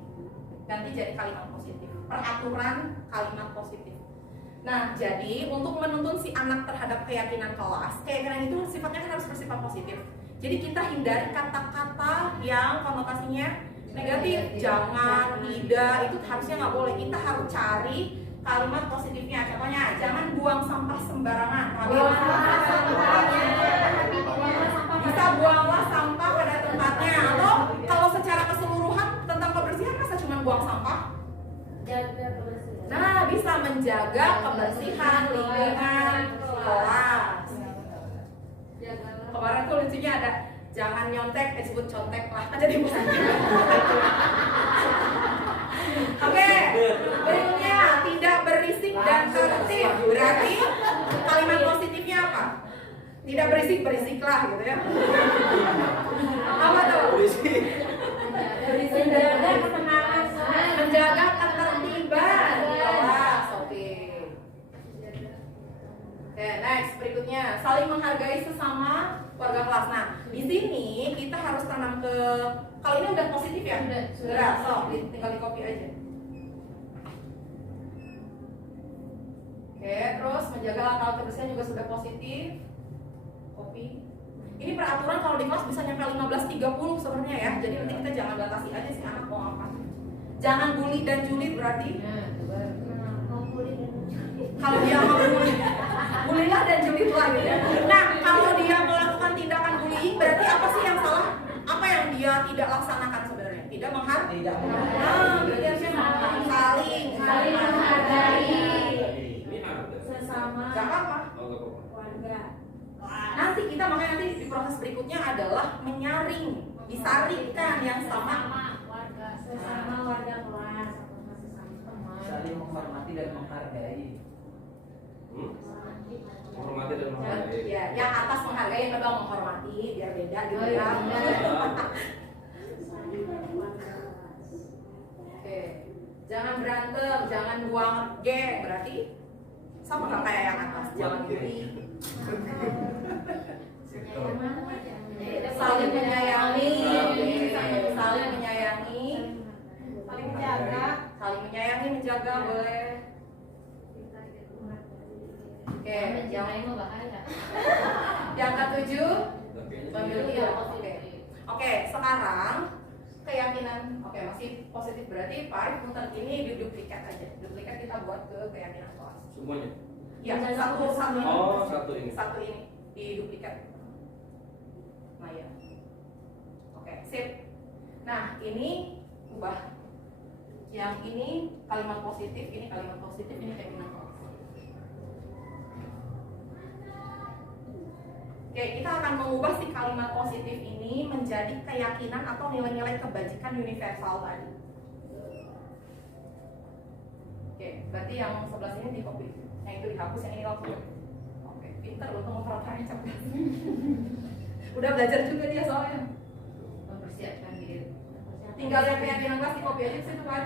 Ganti jadi kalimat positif. Peraturan kalimat positif. Nah, jadi untuk menuntun si anak terhadap keyakinan kelas, keyakinan itu sifatnya kan harus bersifat positif. Jadi kita hindari kata-kata yang konotasinya negatif. Jangan, tidak, itu harusnya nggak boleh. Kita harus cari kalimat positifnya. Contohnya, jangan buang sampah sembarangan. Bisa buanglah sampah pada tempatnya. Atau kalau secara keseluruhan tentang kebersihan, masa cuma buang sampah? Jaga kebersihan. Nah, bisa menjaga kebersihan lingkungan kelas. Kemarin tuh lucunya ada jangan nyontek, disebut contek lah, kan jadi Oke, berikutnya tidak berisik dan tertib. Berarti kalimat positifnya apa? Tidak berisik, berisik-lah gitu ya. Apa tuh? Menjaga ketenangan. Menjaga ketertiban kelas. Oke. Oke, next berikutnya saling menghargai sesama warga kelas. Nah, di sini kita harus tanam ke, kalau ini udah positif ya? Sudah, so tinggal di copy aja. Oke, terus menjaga alat kebersihan juga sudah positif. Copy. Ini peraturan kalau di kelas bisa nyampe 15.30 sebenarnya ya. Jadi nanti kita jangan batasi aja si anak mau apa. Jangan bully dan julid berarti. Kalau dia mau bully, bulilah dan julidlah gitu ya. Nah, kalau dia melakukan tindakan bullying berarti apa sih yang salah? Apa yang dia tidak laksanakan sebenarnya? Tidak menghargai. Nah, berarti harusnya saling menghargai. Ini ada. Sesama Gak apa-apa. Oh, nggak apa-apa. warga. Nanti kita makanya nanti di proses berikutnya adalah menyaring, disaringkan yang sama. Warga. Sesama warga kelas atau sesama teman. Saling menghormati dan menghargai. Menghormati dan menghargai. Ya, yang atas menghargai, yang bawah menghormati, biar beda gitu ya. Oke, jangan berantem, jangan buang geng, berarti sama nggak kayak yang atas, jangan bully. Saling menyayangi, saling menyayangi, Saling menjaga. saling menyayangi, menjaga boleh. Oke, yang ketujuh memiliki ya, oke, sekarang keyakinan, oke masih positif berarti Pak Arif muter ini duplikat aja, duplikat kita buat ke keyakinan kelas. Semuanya. Ya, satu Oh, satu ini. satu ini di duplikat. Nah ya, oke, sip. Nah ini ubah, yang ini kalimat positif, ini kalimat positif, ini keyakinan kelas. Oke, kita akan mengubah si kalimat positif ini menjadi keyakinan atau nilai-nilai kebajikan universal tadi. Oke, berarti yang sebelah sini di copy, yang itu dihapus, yang ini langsung. Oke, pinter loh teman peraturannya cerdas. Udah belajar juga dia soalnya. Mempersiapkan diri. Tinggal yang keyakinan kelas di copy aja di situ kan.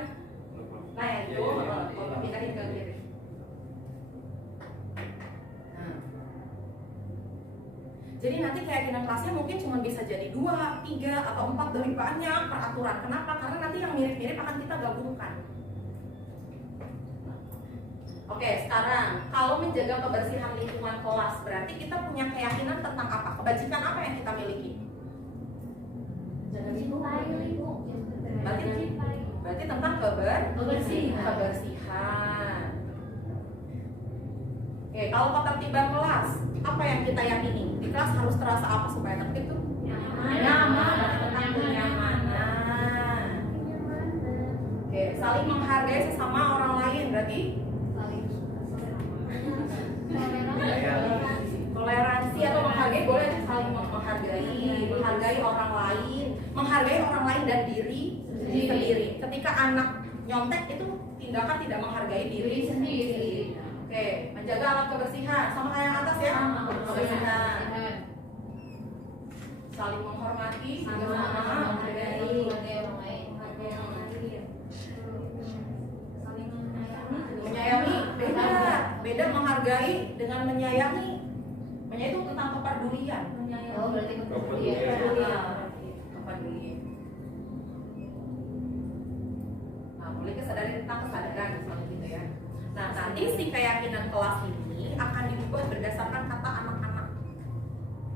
Nah, yang itu pindahin ke kiri. Jadi nanti keyakinan kelasnya mungkin cuma bisa jadi 2, 3, atau 4 dari banyak peraturan. Kenapa? Karena nanti yang mirip-mirip akan kita gabungkan. Oke, sekarang kalau menjaga kebersihan lingkungan kelas, berarti kita punya keyakinan tentang apa? Kebajikan apa yang kita miliki? Berarti tentang kebersihan. Oke, kalau ketertiban kelas, apa yang kita yakini? Di kelas harus terasa apa supaya tertib tuh? Nyaman. Tentang kenyamanan. Oke, saling menghargai sesama orang lain, berarti toleransi atau menghargai, boleh aja saling menghargai orang lain dan diri sendiri. Ketika anak nyontek itu tindakan tidak menghargai diri sendiri. Oke, menjaga alat kebersihan sama kayak yang atas ya. Kebersihan. Saling menghormati, menghargai orang lain. menyayangi. Beda menghargai dengan menyayangi. Menyayangi itu tentang kepedulian. Oh, berarti Kepedulian. Kepedulian. Nah, boleh kesadari tentang kesadaran misalnya gitu ya. Nah, nanti si keyakinan kelas ini akan diubah berdasarkan kata anak-anak.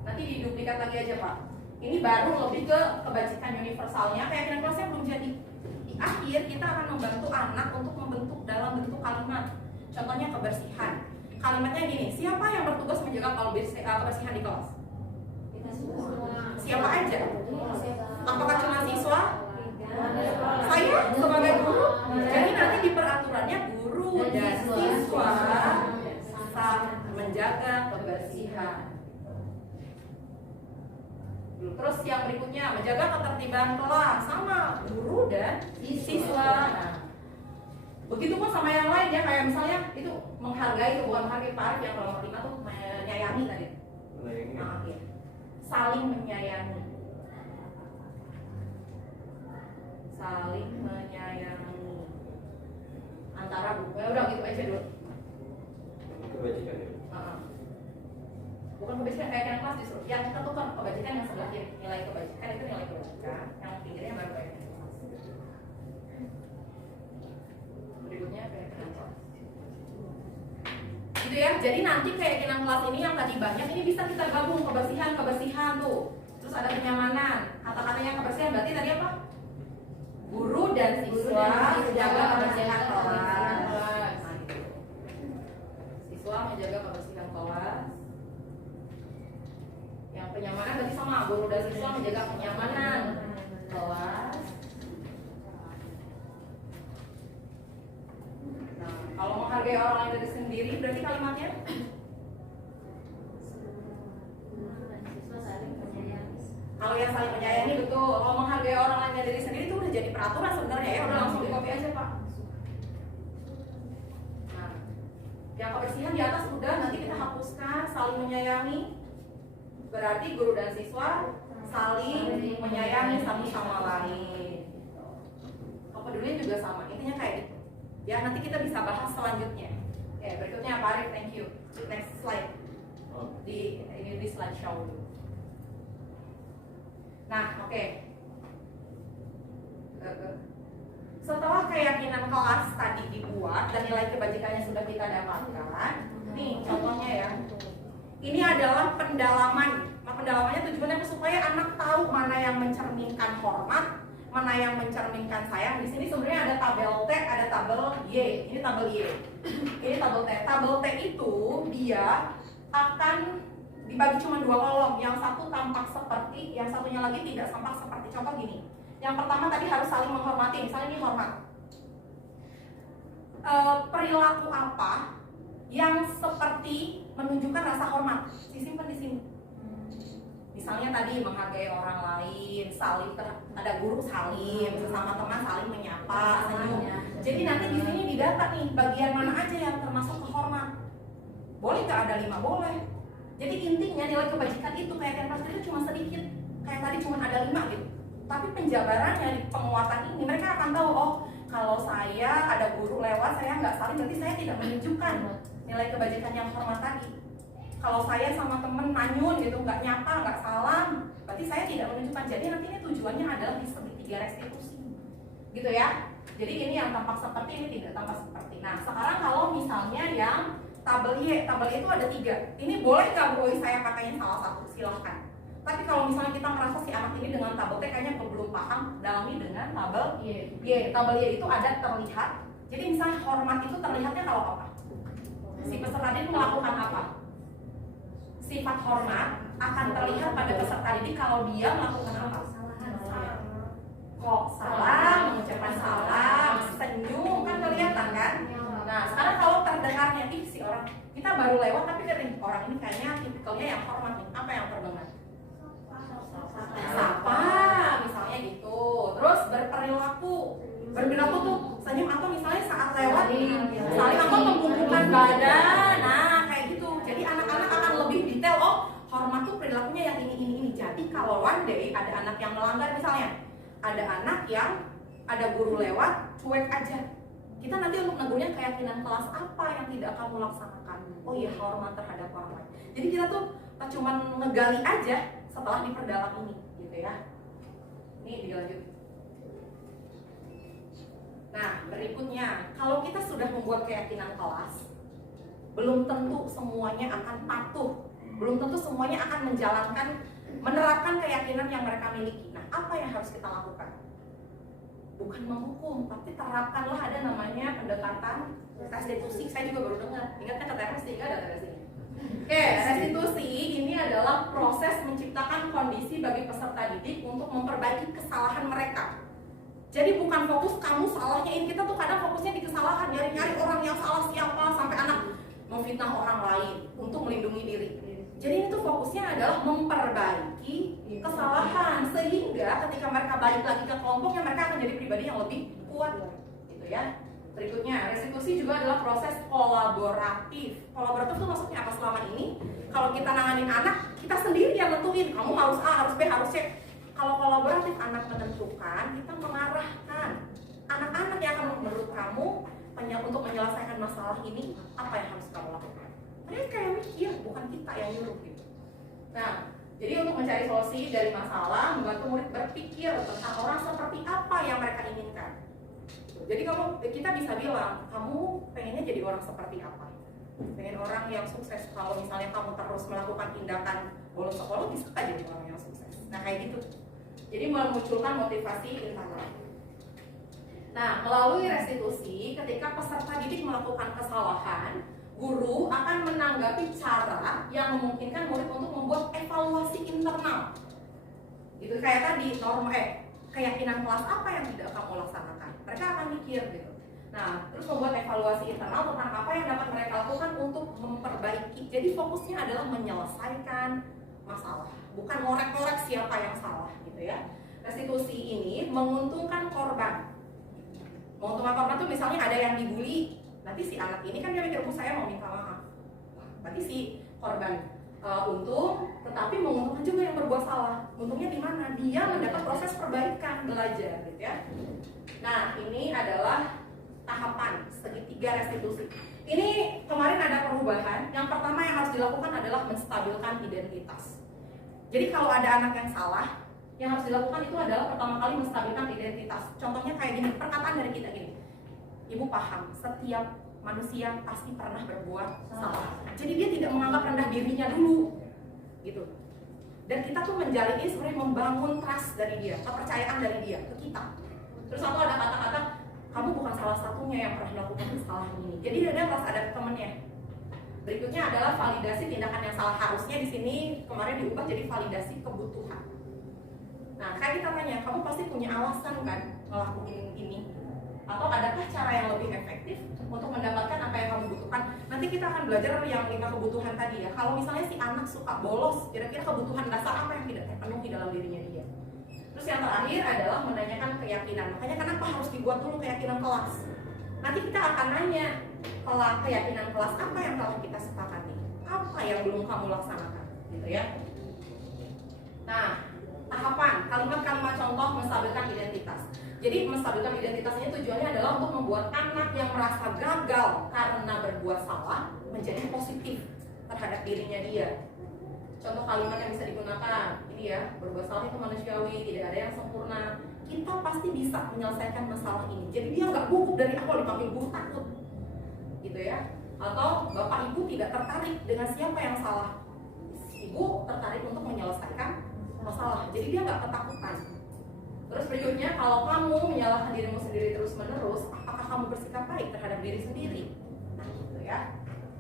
Nanti diduplikat lagi aja Pak. Ini baru lebih ke kebajikan universalnya. Keyakinan kelasnya belum jadi. Di akhir kita akan membantu anak untuk membentuk dalam bentuk kalimat. Contohnya kebersihan. Kalimatnya gini, siapa yang bertugas menjaga kebersihan di kelas? Siapa aja? Apakah cuma siswa? Saya sebagai guru. Jadi nanti di peraturannya guru dan siswa menjaga kebersihan. Terus yang berikutnya menjaga ketertiban kelas, sama guru dan siswa. Nah, begitupun sama yang lain ya, kayak misalnya itu menghargai, bukan menghargai Pak Arif yang kalau nomor 5 tuh menyayangi tadi. Nah, iya. Saling menyayangi. Saling menyayangi antara buku. Ya udah gitu aja dulu. Kebajikan ya. Bukan kebajikan kayak kelas justru. Yang ketukar kebajikan yang sebelah kiri. Nilai kebajikan itu nilai kebajikan. Yang pinggirnya baru kayak kelas. Berikutnya keyakinan kelas. Gitu ya. Jadi nanti keyakinan kelas ini yang tadi banyak ini bisa kita gabung kebersihan tuh. Terus ada kenyamanan. Kata-katanya kebersihan berarti tadi apa? Guru dan siswa menjaga kebersihan kelas. Nah, gitu. Siswa menjaga kebersihan kelas. Yang kenyamanan berarti sama, guru dan siswa menjaga kenyamanan kelas. Nah, kalau menghargai orang lain dari sendiri berarti kalimatnya kalau yang saling menyayangi betul. Kalau menghargai orang lain dari sendiri itu udah jadi peraturan sebenarnya ya, udah langsung di copy aja Pak. Nah, yang kebersihan di atas udah, nanti kita hapuskan saling menyayangi. Berarti guru dan siswa saling menyayangi satu sama lain. Kepedulian juga sama, intinya kayak gitu. Ya nanti kita bisa bahas selanjutnya. Oke, berikutnya Pak Arif, thank you. Next slide. Di slide show dulu. Nah, oke. Setelah keyakinan kelas tadi dibuat dan nilai kebajikannya sudah kita dapatkan, nih contohnya ya. Ini adalah pendalaman. Nah, pendalamannya tujuannya supaya anak tahu mana yang mencerminkan hormat, mana yang mencerminkan sayang. Di sini sebenarnya ada tabel T, ada tabel Y. Ini tabel Y. Ini tabel T. Tabel T itu dia akan dibagi cuma 2 kolom. Yang satu tampak seperti, yang satunya lagi tidak tampak seperti. Contoh gini. Yang pertama tadi harus saling menghormati. Misalnya ini hormat. Perilaku apa yang seperti menunjukkan rasa hormat? Disimpan di sini. Misalnya tadi menghargai orang lain, saling ada guru salim, sesama teman saling menyapa, senyum. Jadi nanti di sini didata nih bagian mana aja yang termasuk kehormat. Boleh nggak ada 5? Boleh. Jadi intinya nilai kebajikan itu kayak kelas itu cuma sedikit, kayak tadi cuma ada 5 gitu. Tapi penjabarannya di penguatan ini mereka akan tahu, oh kalau saya ada guru lewat saya nggak saling, berarti saya tidak menunjukkan nilai kebajikan yang hormat tadi. Kalau saya sama temen manyun gitu, nggak nyapa, nggak salam, berarti saya tidak menunjukkan. Jadi nanti ini tujuannya adalah di segitiga restitusi, gitu ya. Jadi ini yang tampak seperti, ini tidak tampak seperti. Nah sekarang kalau misalnya yang tabel Y itu ada 3. Ini boleh nggak Bu saya pakainya salah satu? Silahkan. Tapi kalau misalnya kita merasa si anak ini dengan tabel T kayaknya belum paham, dalami dengan tabel Y. Tabel Y itu ada terlihat. Jadi misalnya hormat itu terlihatnya kalau apa? Si peserta didik melakukan apa? Sifat hormat akan terlihat pada peserta didik kalau dia melakukan apa? Kok salam, mengucapkan salam, senyum, kan kelihatan kan? Nah, sekarang kalau terdengarnya, ih si orang, kita baru lewat tapi kering, orang ini kayaknya tipikalnya yang hormat nih, apa yang terdengar? Sapa, misalnya gitu. Terus berperilaku tuh senyum atau misalnya saat lewat saling atau membungkukkan badan, nah kayak gitu. Jadi anak-anak akan lebih detail, oh hormat tuh perilakunya yang ini. Jadi kalau one day ada anak yang melanggar, misalnya ada anak yang ada guru lewat cuek aja, kita nanti untuk negurnya keyakinan kelas apa yang tidak kamu laksanakan? Oh iya, hormat terhadap orang lain. Jadi kita tuh cuma ngegali aja setelah diperdalam ini, gitu ya. Ini dilanjut. Nah, berikutnya, kalau kita sudah membuat keyakinan kelas, belum tentu semuanya akan patuh, belum tentu semuanya akan menerapkan keyakinan yang mereka miliki. Nah, apa yang harus kita lakukan? Bukan menghukum, tapi terapkanlah ada namanya pendekatan restitusi. Saya juga baru dengar, ingatnya kata restitusi, ada restitusi. Oke, restitusi ini adalah proses menciptakan kondisi bagi peserta didik untuk memperbaiki kesalahan mereka. Jadi bukan fokus kamu salahnya, ini kita tuh kadang fokusnya di kesalahan, nyari-nyari orang yang salah siapa, sampai anak memfitnah orang lain untuk melindungi diri. Jadi ini tuh fokusnya adalah memperbaiki kesalahan, sehingga ketika mereka balik lagi ke kelompoknya, mereka akan jadi pribadi yang lebih kuat, gitu ya. Berikutnya, restitusi juga adalah proses kolaboratif. Kolaboratif tuh maksudnya apa selama ini? Kalau kita nanganin anak, kita sendiri yang nentuin, kamu harus A, harus B, harus C. Kalau kolaboratif, anak menentukan, kita mengarahkan. Anak-anak yang akan menurut kamu untuk menyelesaikan masalah ini, apa yang harus kamu lakukan? Mereka yang mikir, bukan kita yang nyuruh gitu. Nah, jadi untuk mencari solusi dari masalah, membantu murid berpikir tentang orang seperti apa yang mereka inginkan. Jadi kita bisa bilang, kamu pengennya jadi orang seperti apa? Pengen orang yang sukses. Kalau misalnya kamu terus melakukan tindakan bolos sekolah, bisa kan jadi orang yang sukses. Nah kayak gitu. Jadi memunculkan motivasi internal. Nah, melalui restitusi, ketika peserta didik melakukan kesalahan, guru akan menanggapi cara yang memungkinkan murid untuk membuat evaluasi internal. Gitu kayak tadi, keyakinan kelas apa yang tidak kamu laksanakan. Mereka akan mikir gitu. Nah, terus membuat evaluasi internal tentang apa yang dapat mereka lakukan untuk memperbaiki. Jadi fokusnya adalah menyelesaikan masalah, bukan ngorek-ngorek siapa yang salah gitu ya. Restitusi ini menguntungkan korban. Menguntungkan korban tuh misalnya ada yang dibully, nanti si anak ini kan dia mikir, saya mau minta maaf. Berarti si korban untung, tetapi menguntungkan juga yang berbuat salah. Untungnya di mana? Dia mendapat proses perbaikan, belajar gitu ya. Nah, ini adalah tahapan segitiga restitusi. Ini kemarin ada perubahan. Yang pertama yang harus dilakukan adalah menstabilkan identitas. Jadi kalau ada anak yang salah, yang harus dilakukan itu adalah pertama kali menstabilkan identitas. Contohnya kayak gini, perkataan dari kita gini. Ibu paham, setiap manusia pasti pernah berbuat salah. Jadi dia tidak menganggap rendah dirinya dulu, gitu. Dan kita tuh menjalin ini sebenarnya membangun trust dari dia, kepercayaan dari dia ke kita. Terus aku ada kata-kata, kamu bukan salah satunya yang pernah melakukan kesalahan ini. Jadi dia harus ada temennya. Berikutnya adalah validasi tindakan yang salah. Harusnya di sini kemarin diubah jadi validasi kebutuhan. Nah, kayak kita tanya, kamu pasti punya alasan kan ngelakuin ini? Atau adakah cara yang lebih efektif untuk mendapatkan apa yang kamu butuhkan? Nanti kita akan belajar yang 5 kebutuhan tadi ya. Kalau misalnya si anak suka bolos, kira-kira kebutuhan dasar apa yang tidak terpenuhi dalam dirinya dia? Terus yang terakhir adalah menanyakan keyakinan. Makanya kenapa harus dibuat dulu keyakinan kelas? Nanti kita akan nanya, keyakinan kelas apa yang telah kita sepakati? Apa yang belum kamu laksanakan? Gitu ya. Nah, tahapan, kalimat-kalimat contoh menstabilkan identitas. Jadi menstabilkan identitasnya tujuannya adalah untuk membuat anak yang merasa gagal karena berbuat salah menjadi positif terhadap dirinya dia. Contoh kalimat yang bisa digunakan, ini ya, berbuat salah itu manusiawi, tidak ada yang sempurna. Kita pasti bisa menyelesaikan masalah ini. Jadi dia nggak gugup dari awal dipanggil guru takut, gitu ya. Atau bapak ibu tidak tertarik dengan siapa yang salah. Ibu tertarik untuk menyelesaikan masalah. Jadi dia nggak ketakutan. Terus berikutnya, kalau kamu menyalahkan dirimu sendiri terus-menerus, apakah kamu bersikap baik terhadap diri sendiri? Nah, gitu ya.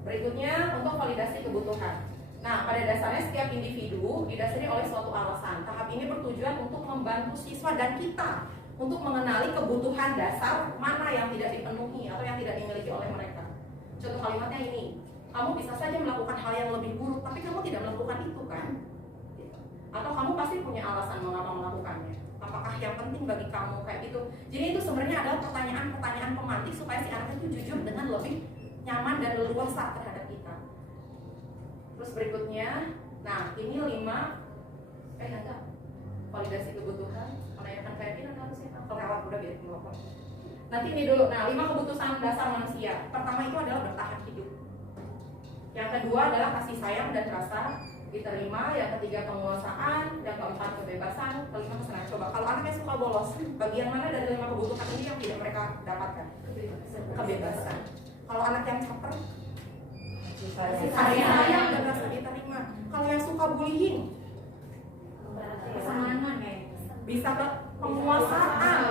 Berikutnya, untuk validasi kebutuhan. Nah, pada dasarnya setiap individu didasari oleh suatu alasan. Tahap ini bertujuan untuk membantu siswa dan kita untuk mengenali kebutuhan dasar mana yang tidak dipenuhi atau yang tidak dimiliki oleh mereka. Contoh kalimatnya ini, kamu bisa saja melakukan hal yang lebih buruk, tapi kamu tidak melakukan itu kan? Atau kamu pasti punya alasan mengapa melakukannya. Apakah yang penting bagi kamu kayak gitu? Jadi itu sebenarnya adalah pertanyaan-pertanyaan pemantik supaya si anak itu jujur dengan lebih nyaman dan leluasa terhadap kita. Terus berikutnya, nah ini 5 validasi kebutuhan, menanyakan keyakinan harusnya kalau lewat udah biar melopot. Nanti ini dulu, nah 5 kebutuhan dasar manusia. Pertama itu adalah bertahan hidup. Yang kedua adalah kasih sayang dan rasa diterima. Yang ketiga penguasaan. Yang keempat kebebasan. Kelima kesenangan. Coba kalau anaknya suka bolos, bagian mana dari 5 kebutuhan ini yang tidak mereka dapatkan? Kebebasan. Kalau anak yang caper, kasih sayang dan rasa diterima. Kalau yang suka bullying, Kesenangan kayak. bisa ke penguasaan,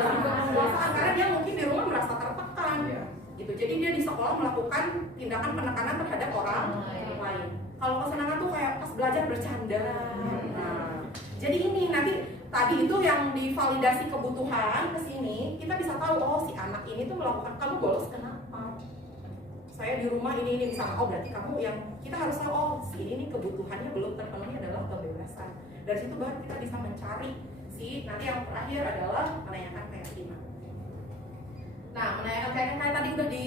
karena dia mungkin di rumah merasa tertekan gitu. Jadi dia di sekolah melakukan tindakan penekanan terhadap orang lain. Kalau kesenangan tuh kayak pas belajar bercanda. Nah, jadi ini nanti tadi itu yang divalidasi kebutuhan ke sini, kita bisa tahu oh si anak ini tuh melakukan, kamu bolos kenapa? Saya di rumah ini misalnya, oh berarti kamu yang kita harus tahu oh si ini kebutuhannya belum terpenuhi adalah kebebasan. Dari situ baru kita bisa mencari si nanti yang terakhir adalah menanyakan keyakinan. Nah, menanyakan keyakinan kayak tadi udah di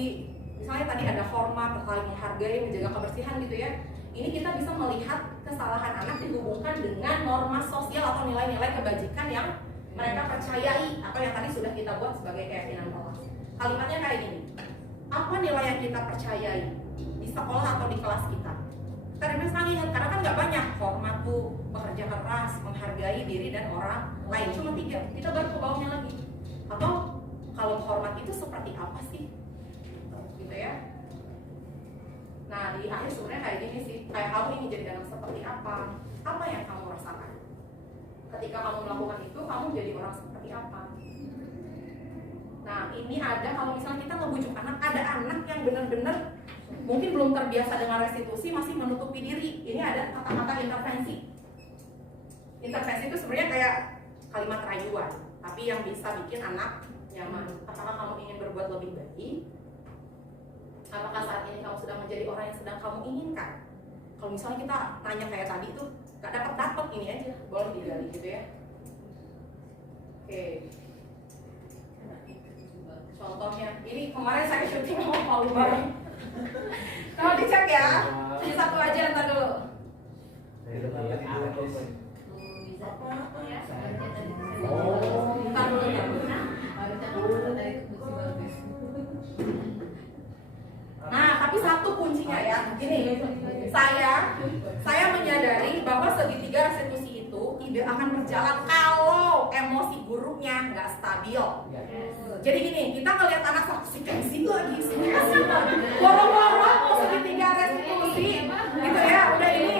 misalnya tadi ada hormat, saling menghargai, menjaga kebersihan gitu ya. Ini kita bisa melihat kesalahan anak dihubungkan dengan norma sosial atau nilai-nilai kebajikan yang mereka percayai atau yang tadi sudah kita buat sebagai keyakinan kelas. Kalimatnya kayak gini. Apa nilai yang kita percayai di sekolah atau di kelas kita? Kita sekali ingat, karena kan nggak banyak hormat tuh, pekerja keras, menghargai diri dan orang lain, cuma 3. Kita baru ke bawahnya lagi. Atau kalau hormat itu seperti apa sih? Gitu ya. Nah di akhir sebenarnya kayak gini sih, kayak kamu ingin jadi anak seperti apa? Apa yang kamu rasakan? Ketika kamu melakukan itu, kamu jadi orang seperti apa? Nah ini ada kalau misalnya kita ngebujuk anak, ada anak yang benar-benar mungkin belum terbiasa dengan restitusi, masih menutupi diri. Ini ada kata-kata intervensi. Intervensi itu sebenarnya kayak kalimat rayuan, tapi yang bisa bikin anak nyaman. Apakah kamu ingin berbuat lebih baik? Apakah saat ini kamu sedang menjadi orang yang sedang kamu inginkan? Kalau misalnya kita tanya kayak tadi itu gak dapat ini aja, boleh digali gitu ya. Oke. Contohnya, ini kemarin saya syuting sama Paul bareng. Kalau dicek ya, ini satu aja ntar dulu. Ntar dulu ya. Nah, tapi satu kuncinya ya, gini, saya menyadari bahwa segitiga restitusi itu tidak akan berjalan kalau emosi gurunya nggak stabil. Jadi gini, kita ngelihat anak si kasih lagi, boro-boro mau segitiga restitusi, gitu ya, udah ini,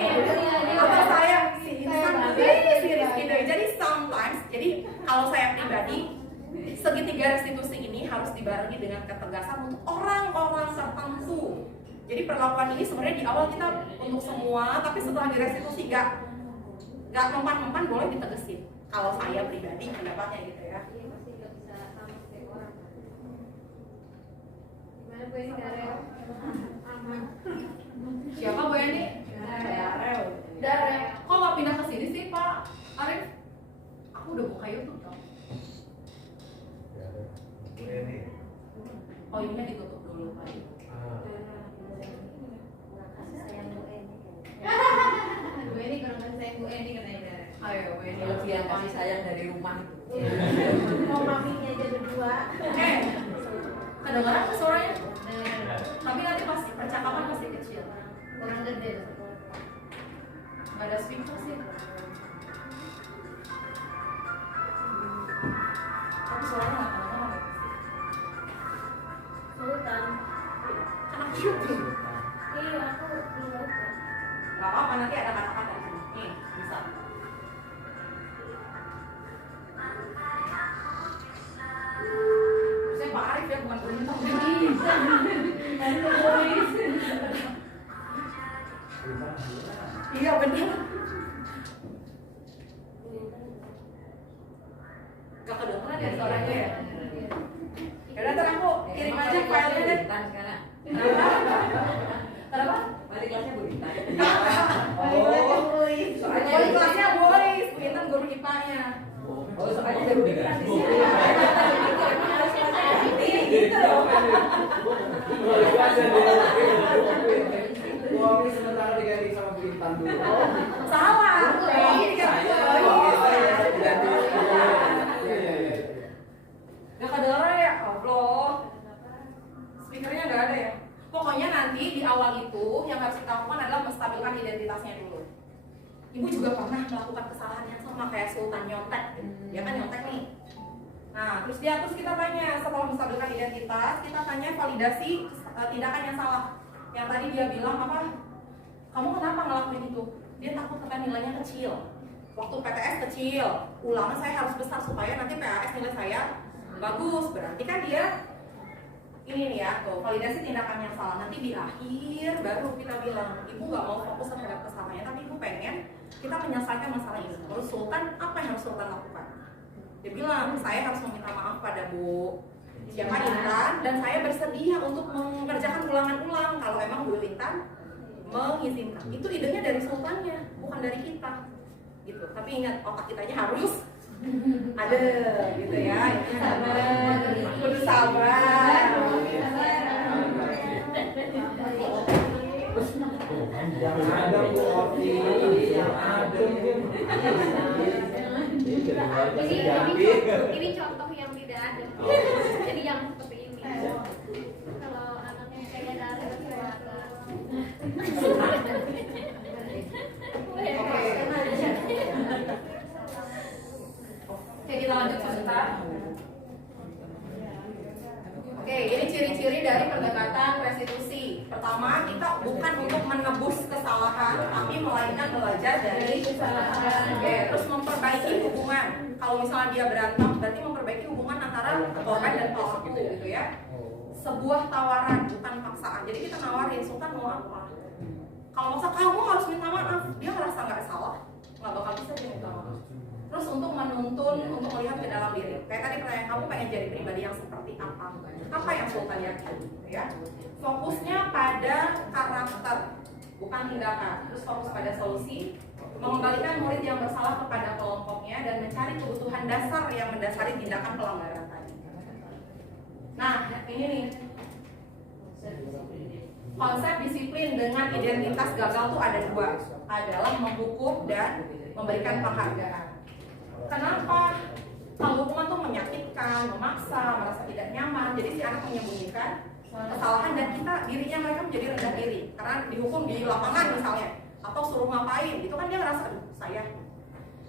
atau saya si insan gitu. Jadi sometimes, jadi kalau saya pribadi, segitiga restitusi ini harus dibarengi dengan ketegasan untuk orang-orang tertentu. Jadi perlakuan ini sebenarnya di awal kita untuk semua, tapi setelah direstitusi nggak mempan-mempan boleh ditegesin. Kalau saya pribadi pendapatnya gitu ya. Siapa Bu Yani? Darel. Kok nggak pindah ke sini sih Pak Arif? Aku udah buka YouTube dong. Oh ini ditutup dulu Pak. Bu Eni kurang saya Bu Eni katanya. Ayo Bu Yani. Kelebihan kasih sayang dari rumah itu. Mau maminya aja berdua. Kedengeran suaranya? Tapi nanti pas percakapan pasti kecil. Kurang gede. Gak ada speaker sih. Tapi suaranya nggak kedengeran. Sultan. Anak syuting. Iya aku belum baca. Gak apa-apa, nanti ada kata-kata di sini. Nih, bisa. Saya Pak Arif ya, bukan Bintang. Iya benar. Gak kedengeran ya suaranya ya? Intan dulu. Salah. Ini kan gak kedengeran ya? Allah. Speakernya gak ada ya? Pokoknya nanti di awal itu yang harus kita lakukan adalah menstabilkan identitasnya dulu. Ibu juga pernah melakukan kesalahan yang sama kayak Sultan nyontek, dia kan nyontek nih. Nah, terus kita tanya setelah menstabilkan identitas, kita tanya validasi tindakan yang salah. Yang tadi dia bilang apa? Kamu kenapa ngelakuin itu? Dia takut karena nilainya kecil. Waktu PTS kecil, ulangan saya harus besar supaya nanti PAS nilai saya bagus. Berarti kan dia ini nih ya, tuh validasi tindakan yang salah. Nanti di akhir baru kita bilang, ibu gak mau fokus terhadap kesalahannya, tapi ibu pengen kita menyelesaikan masalah ini. Terus Sultan, apa yang harus Sultan lakukan? Dia bilang, saya harus meminta maaf pada Bu siapa Intan, dan saya bersedia untuk mengerjakan ulangan-ulang kalau emang Bu Intan mengizinkan. Itu idenya dari Sultannya, bukan dari kita. Gitu. Tapi ingat, otak kitanya harus ada gitu ya. Kudu sabar. Yang ada Bu Ovi, yang ada. Ini contoh yang tidak ada. Jadi yang seperti ini. Kalau anaknya kayak dari keluarga. Oke, kita lanjut sebentar. Oke, ini ciri-ciri dari pendekatan restitusi. Pertama, kita bukan untuk menebus kesalahan, tapi melainkan belajar dari kesalahan. Oke, terus memperbaiki hubungan. Kalau misalnya dia berantem, berarti memperbaiki hubungan antara korban dan pelaku gitu ya. Sebuah tawaran, bukan paksaan. Jadi kita nawarin, Sultan mau apa? Kalau maksa kamu harus minta maaf, dia ngerasa nggak salah, nggak bakal bisa dia minta maaf. Terus untuk menuntun, untuk melihat ke dalam diri. Kayak tadi pertanyaan kamu pengen jadi pribadi yang seperti apa? Apa yang Sultan yakin? Ya. Fokusnya pada karakter, bukan tindakan. Terus fokus pada solusi, mengembalikan murid yang bersalah kepada kelompoknya dan mencari kebutuhan dasar yang mendasari tindakan pelanggaran tadi. Nah, ini nih. Konsep disiplin dengan identitas gagal tuh ada dua, adalah menghukum dan memberikan penghargaan. Kenapa? Kalau hukuman tuh menyakitkan, memaksa, merasa tidak nyaman, jadi si anak menyembunyikan kesalahan dan dirinya mereka menjadi rendah diri karena dihukum di lapangan misalnya atau suruh ngapain, itu kan dia ngerasa aduh saya.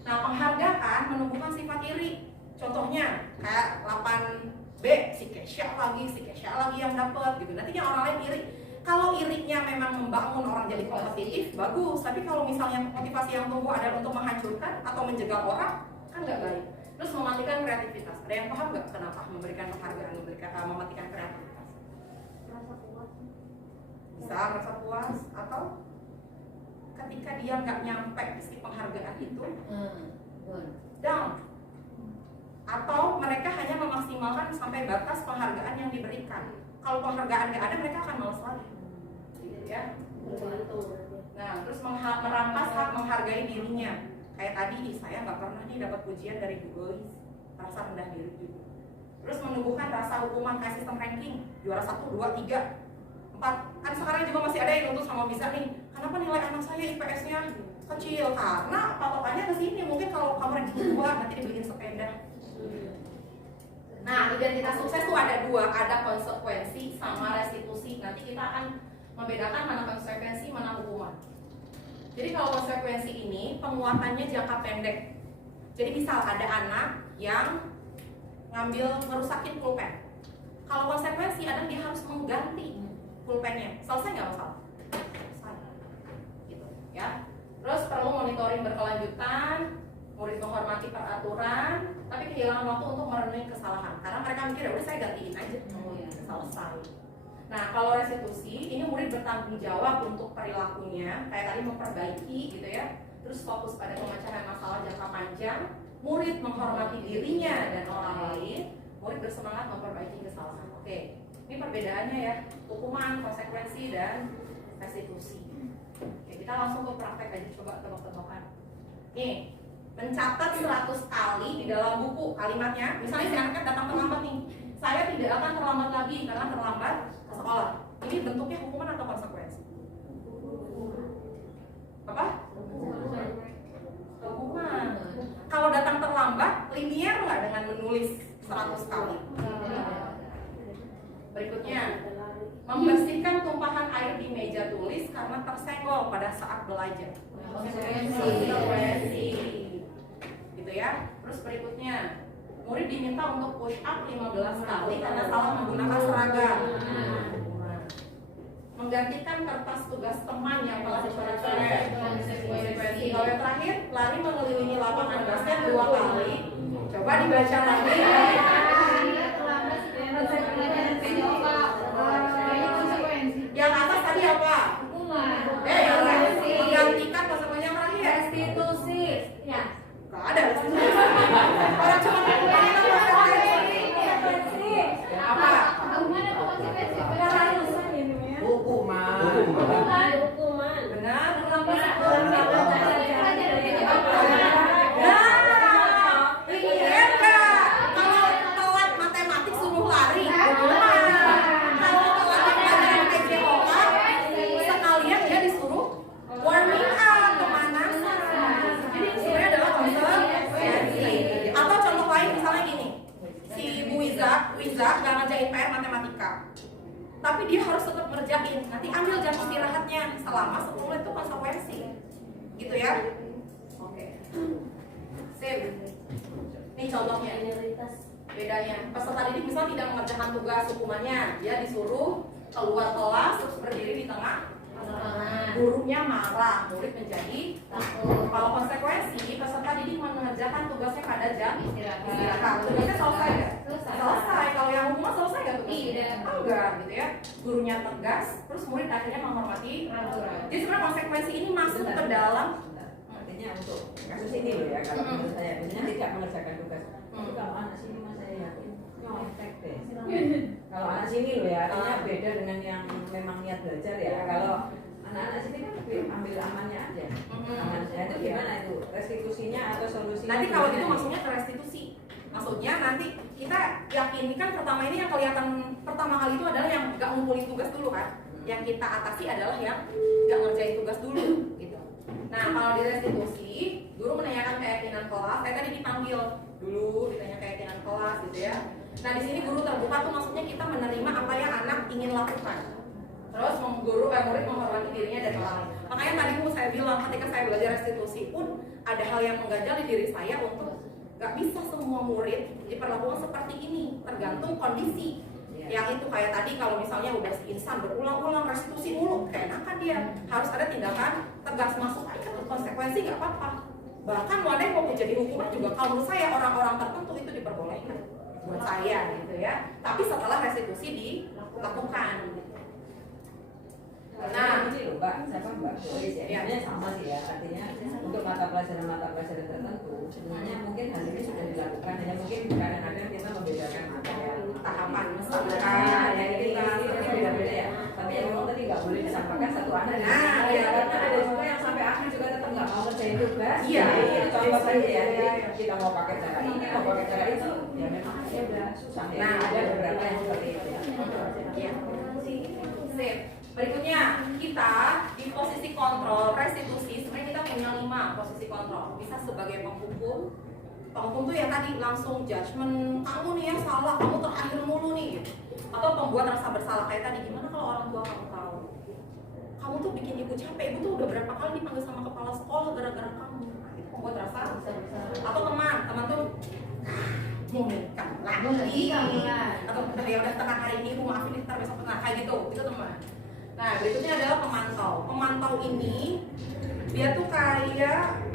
Nah, penghargaan menumbuhkan sifat iri. Contohnya kayak 8B, si Kesha lagi yang dapat gitu. Nantinya orang lain iri. Kalau irinya memang membangun orang jadi kompetitif, bagus. Tapi kalau misalnya motivasi yang tumbuh adalah untuk menghancurkan atau menjegal orang, kan nggak baik. Terus mematikan kreativitas. Ada yang paham nggak kenapa memberikan penghargaan, mematikan kreativitas? Rasa puas. Bisa rasa puas atau ketika dia nggak nyampe si penghargaan itu, down. Atau mereka hanya memaksimalkan sampai batas penghargaan yang diberikan. Kalau penghargaan nggak ada, mereka akan malas lagi, gitu ya. Nah, terus merampas hak menghargai dirinya. Kayak tadi, saya nggak pernah nih dapat pujian dari Google, rasa rendah diri gitu. Terus menumbuhkan rasa hukuman kayak sistem ranking, juara 1, 2, 3, 4. Kan sekarang juga masih ada yang nuntut sama bisa nih. Kenapa nilai anak saya IPS-nya kecil? Karena patokannya ke sini. Mungkin kalau kamu ranking 2, nanti dibeliin sepeda. Nah, identitas sukses itu ada dua, ada konsekuensi sama restitusi. Nanti kita akan membedakan mana konsekuensi, mana hukuman. Jadi kalau konsekuensi ini penguatannya jangka pendek. Jadi misal ada anak yang ngerusakin pulpen. Kalau konsekuensi adalah dia harus mengganti pulpennya. Selesai nggak masalah? Selesai. Gitu ya. Terus perlu monitoring berkelanjutan. Murid menghormati peraturan, tapi kehilangan waktu untuk merenungi kesalahan. Karena mereka mikir, udah saya gantiin aja, selesai. Nah, kalau restitusi, ini murid bertanggung jawab untuk perilakunya, kayak tadi memperbaiki gitu ya. Terus fokus pada pemecahan masalah jangka panjang. Murid menghormati dirinya dan orang lain. Murid bersemangat memperbaiki kesalahan. Oke, ini perbedaannya ya, hukuman, konsekuensi, dan restitusi. Oke, kita langsung ke praktek aja, coba tebak-tebakan. Nih, mencatat 100 kali di dalam buku kalimatnya. Misalnya si anak datang terlambat nih, saya tidak akan terlambat lagi karena terlambat ke sekolah. Ini bentuknya hukuman atau konsekuensi? Apa? membersihkan tumpahan air di meja tulis karena tersenggol pada saat belajar. Konsekuensi. Gitu ya. Terus berikutnya, murid diminta untuk push up 15 kali karena salah menggunakan seragam. Menggantikan kertas tugas teman yang telah dicoret-coret. Konsekuensi. Kalau yang terakhir, lari mengelilingi lapangan basket 2 kali. Coba dibaca lagi. Yang atas tadi apa? Yang menggantikan konsekuensi yang terakhir. Restitusi. Ya. Gak ada restitusi. Orang cuma menggunakan konsekuensi. Apa? Hukuman. Benar. Kalau telat matematik suruh lari. Kalau telat pelajaran PJOK sekalian dia disuruh warming up, pemanasan. Jadi sebenarnya adalah konsekuensi. Atau contoh lain misalnya gini, si Bu Wiza gak ngerjain PR matematika, tapi dia harus tetap ngerjain. Nanti ambil jam istirahatnya selama 10 menit, itu konsekuensi. Gitu ya. Oke. Sip. Ini contohnya. Bedanya, peserta didik misal tidak mengerjakan tugas hukumannya, dia disuruh keluar kelas terus berdiri di tengah. Gurunya marah, murid menjadi takut. Kalau konsekuensi, peserta didik mengerjakan tugasnya pada jam istirahat. Tugasnya selesai ya? Selesai. Kalau yang hukuman selesai nggak tugasnya? Enggak, gitu ya. Gurunya tegas, terus murid akhirnya menghormati peraturan. Jadi sebenarnya konsekuensi ini masuk ke dalam. Artinya untuk kasus ini loh ya, kalau menurut saya biasanya tidak mengerjakan tugas. Tapi kalau anak sini mas saya yakin nyontek deh. Kalau anak sini loh ya, artinya beda dengan yang memang niat belajar ya. Kalau anak-anak sini kan ambil amannya aja. Amannya itu gimana itu? Restitusinya atau solusinya? Nanti kalau itu maksudnya ke restitusi. Maksudnya nanti kita yakin kan pertama ini yang kelihatan pertama kali itu adalah yang nggak ngumpulin tugas dulu kan. Yang kita atasi adalah yang nggak ngerjain tugas dulu gitu. Nah kalau di restitusi, guru menanyakan keyakinan kelas. Saya tadi dipanggil dulu, ditanya keyakinan kelas gitu ya. Nah di sini guru terbuka tuh maksudnya kita menerima apa yang anak ingin lakukan. Terus murid menghormati dirinya dan orang lain. Makanya tadi saya bilang ketika saya belajar restitusi pun ada hal yang mengganjal di diri saya untuk gak bisa semua murid diperlakukan seperti ini, tergantung kondisi. Yang itu kayak tadi kalau misalnya udah si insan berulang-ulang restitusi mulu, keenakan dia harus ada tindakan tegas, masuk aja ke konsekuensi nggak apa-apa. Bahkan wadah mau jadi hukuman juga kalau menurut saya orang-orang tertentu itu diperbolehkan buat saya gitu ya. Tapi setelah restitusi dilakukan. Nah, ini loh Mbak, siapa Mbak Doris ya, sebenarnya sama sih ya, artinya untuk mata pelajaran tertentu sebenarnya mungkin hal ini sudah dilakukan, hanya mungkin kadang-kadang kita membedakan mata ya, tahapan misalkan ya kita beda-beda ya, tapi yang memang tadi nggak boleh disampaikan satu anak ya, karena ada juga yang sampai akhir juga tetap nggak mau ngerjain tugas. Iya, ini contoh saja ya, jadi kita mau pakai cara ini, mau pakai cara itu, ya memang ya udah susah ya. Nah, ada beberapa yang seperti itu ya. Iya. Sip. Berikutnya, kita di posisi kontrol restitusi, sebenarnya kita punya 5 posisi kontrol. Bisa sebagai penghukum. Penghukum tuh yang tadi langsung judgement, kamu nih yang salah, kamu terakhir mulu nih gitu. Atau pembuat rasa bersalah kayak tadi, gimana kalau orang tua kamu tahu? Kamu tuh bikin ibu capek, ibu tuh udah berapa kali dipanggil sama kepala sekolah gara-gara kamu. Nah, itu pembuat rasa. Atau teman tuh mau nikah lagi, atau ya udah tengah hari ini, ibu maafin ntar besok tengah kayak gitu, itu teman. Nah, berikutnya adalah pemantau. Pemantau ini dia tuh kayak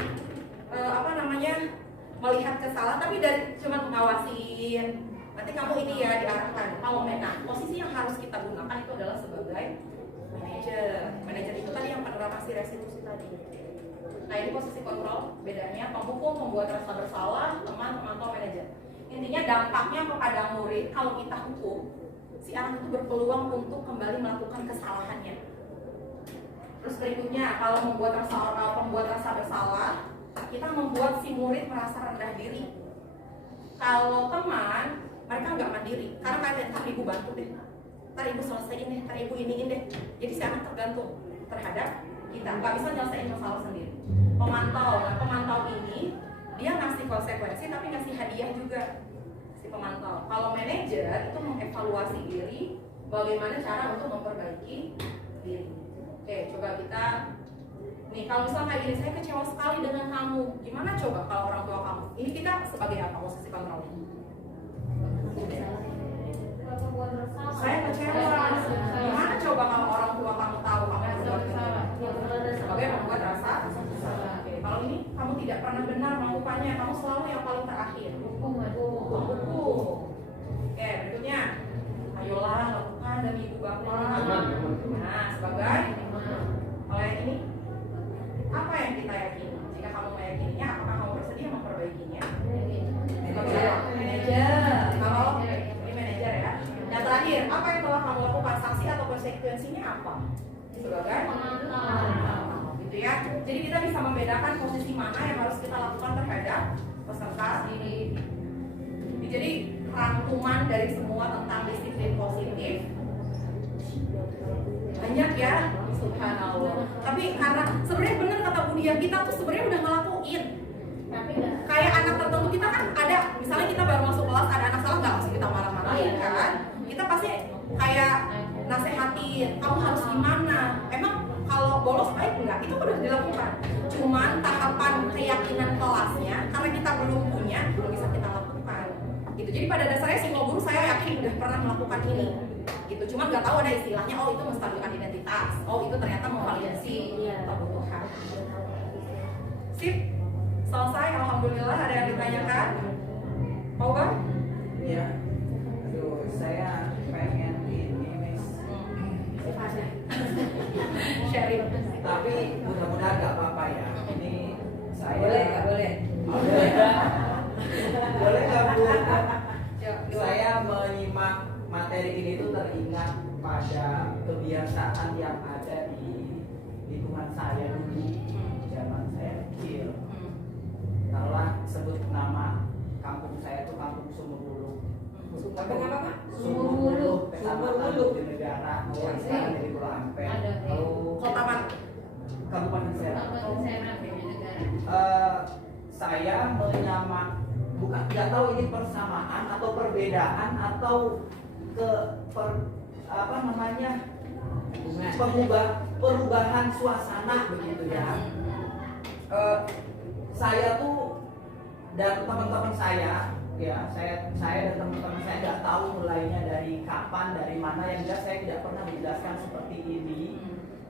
melihat kesalahan, tapi dari cuma ngawasin. Nanti kamu ini ya diarahkan. Kalau posisi yang harus kita gunakan itu adalah sebagai manajer. Manajer itu tadi yang penerapasi restitusi tadi. Nah, ini posisi kontrol. Bedanya penghukum, pembuat rasa bersalah, teman, pemantau, manajer. Intinya dampaknya kepada murid kalau kita hukum, si anak itu berpeluang untuk kembali melakukan kesalahannya. Terus berikutnya, kalau pembuat rasa bersalah, kita membuat si murid merasa rendah diri. Kalau teman, mereka nggak mandiri, karena kayak ntar ibu bantu deh, ntar ibu selesaiin deh, ntar ibu iniin deh. Jadi si anak tergantung terhadap kita, nggak bisa nyelesain masalah sendiri. Pemantau ini dia ngasih konsekuensi tapi ngasih hadiah juga si pemantau. Kalau manajer itu mengevaluasi diri, bagaimana cara untuk memperbaiki diri. Oke, coba kita nih, kalau misalnya kayak gini, saya kecewa sekali dengan kamu, gimana coba kalau orang tua kamu? Ini kita sebagai apa posisi kontrol? Saya kecewa. Gimana coba kalau orang tua kamu tahu kamu berbuat salah? Sebagai membuat rasa bersalah. Oke, kalau ini kamu tidak pernah benar melakukannya, kamu selalu yang paling terakhir. Hukum. Oke, berikutnya, ayolah lakukan demi ibu bapak. Nah, sebagai kalau yang ini, apa yang kita yakini? Jika kamu meyakininya, apakah kamu bersedia memperbaikinya? Sebagai manajer. Kalau ini manajer ya. Yang terakhir, apa yang telah kamu lakukan? Sanksi atau konsekuensinya apa? Sebagai gitu ya. Jadi kita bisa membedakan posisi mana yang harus kita lakukan terhadap peserta ini. Jadi rangkuman dari semua tentang disiplin positif banyak ya, subhanallah. Tapi karena sebenarnya benar kata Budia, kita tuh sebenarnya udah ngelakuin. Tapi kayak anak tertentu kita kan ada, misalnya kita baru masuk kelas ada anak salah, nggak langsung kita marah-marahin kan? Kita pasti kayak nasehatin, kamu harus gimana? Emang kalau bolos baik enggak? Itu udah dilakukan. Cuman tahapan keyakinan kelasnya karena kita belum punya, belum bisa kita lakukan. Gitu. Jadi pada dasarnya semua guru saya yakin udah pernah melakukan ini. Gitu. Cuman nggak tahu ada istilahnya, oh itu menstabilkan identitas, oh itu ternyata memvalidasi kebutuhan. Sip, selesai. Alhamdulillah. Ada yang ditanyakan? Mau bang? Ya. Aduh, saya pengen ini Miss. Sharing. Tapi mudah-mudahan gak apa-apa ya. Ini saya Boleh, nggak boleh? Boleh nggak Bu? Ya, Saya menyimak materi ini tuh teringat pada kebiasaan yang ada di lingkungan saya dulu zaman saya kecil. Taruhlah sebut nama kampung saya tuh kampung Sumberbuluh. Kampung apa Pak? Sumberbuluh, kecamatan di negara. Yang sekarang jadi Pulau Ampel. Kota mana? Kabupaten Serang. Saya menyamak, bukan nggak tahu ini persamaan atau perbedaan atau perubahan suasana begitu ya. Saya tuh dan teman-teman saya ya, saya dan teman-teman saya nggak tahu mulainya dari kapan, dari mana, yang jelas saya tidak pernah dijelaskan seperti ini.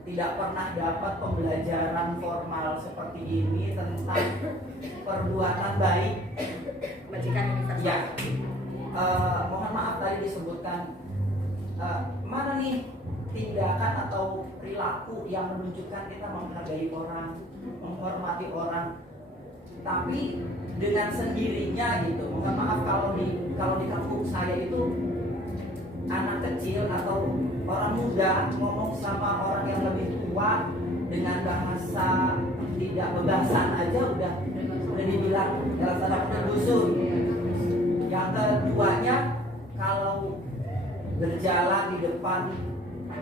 Tidak pernah dapat pembelajaran formal seperti ini tentang perbuatan baik. Majikan universitas. Ya, mohon maaf tadi disebutkan mana nih tindakan atau perilaku yang menunjukkan kita menghargai orang, menghormati orang, tapi dengan sendirinya gitu. Mohon maaf kalau di kampung saya itu anak kecil atau orang muda ngomong sama orang yang lebih tua dengan bahasa tidak bebasan aja udah dibilang dalam tanda kutip dusun. Yang keduanya kalau berjalan di depan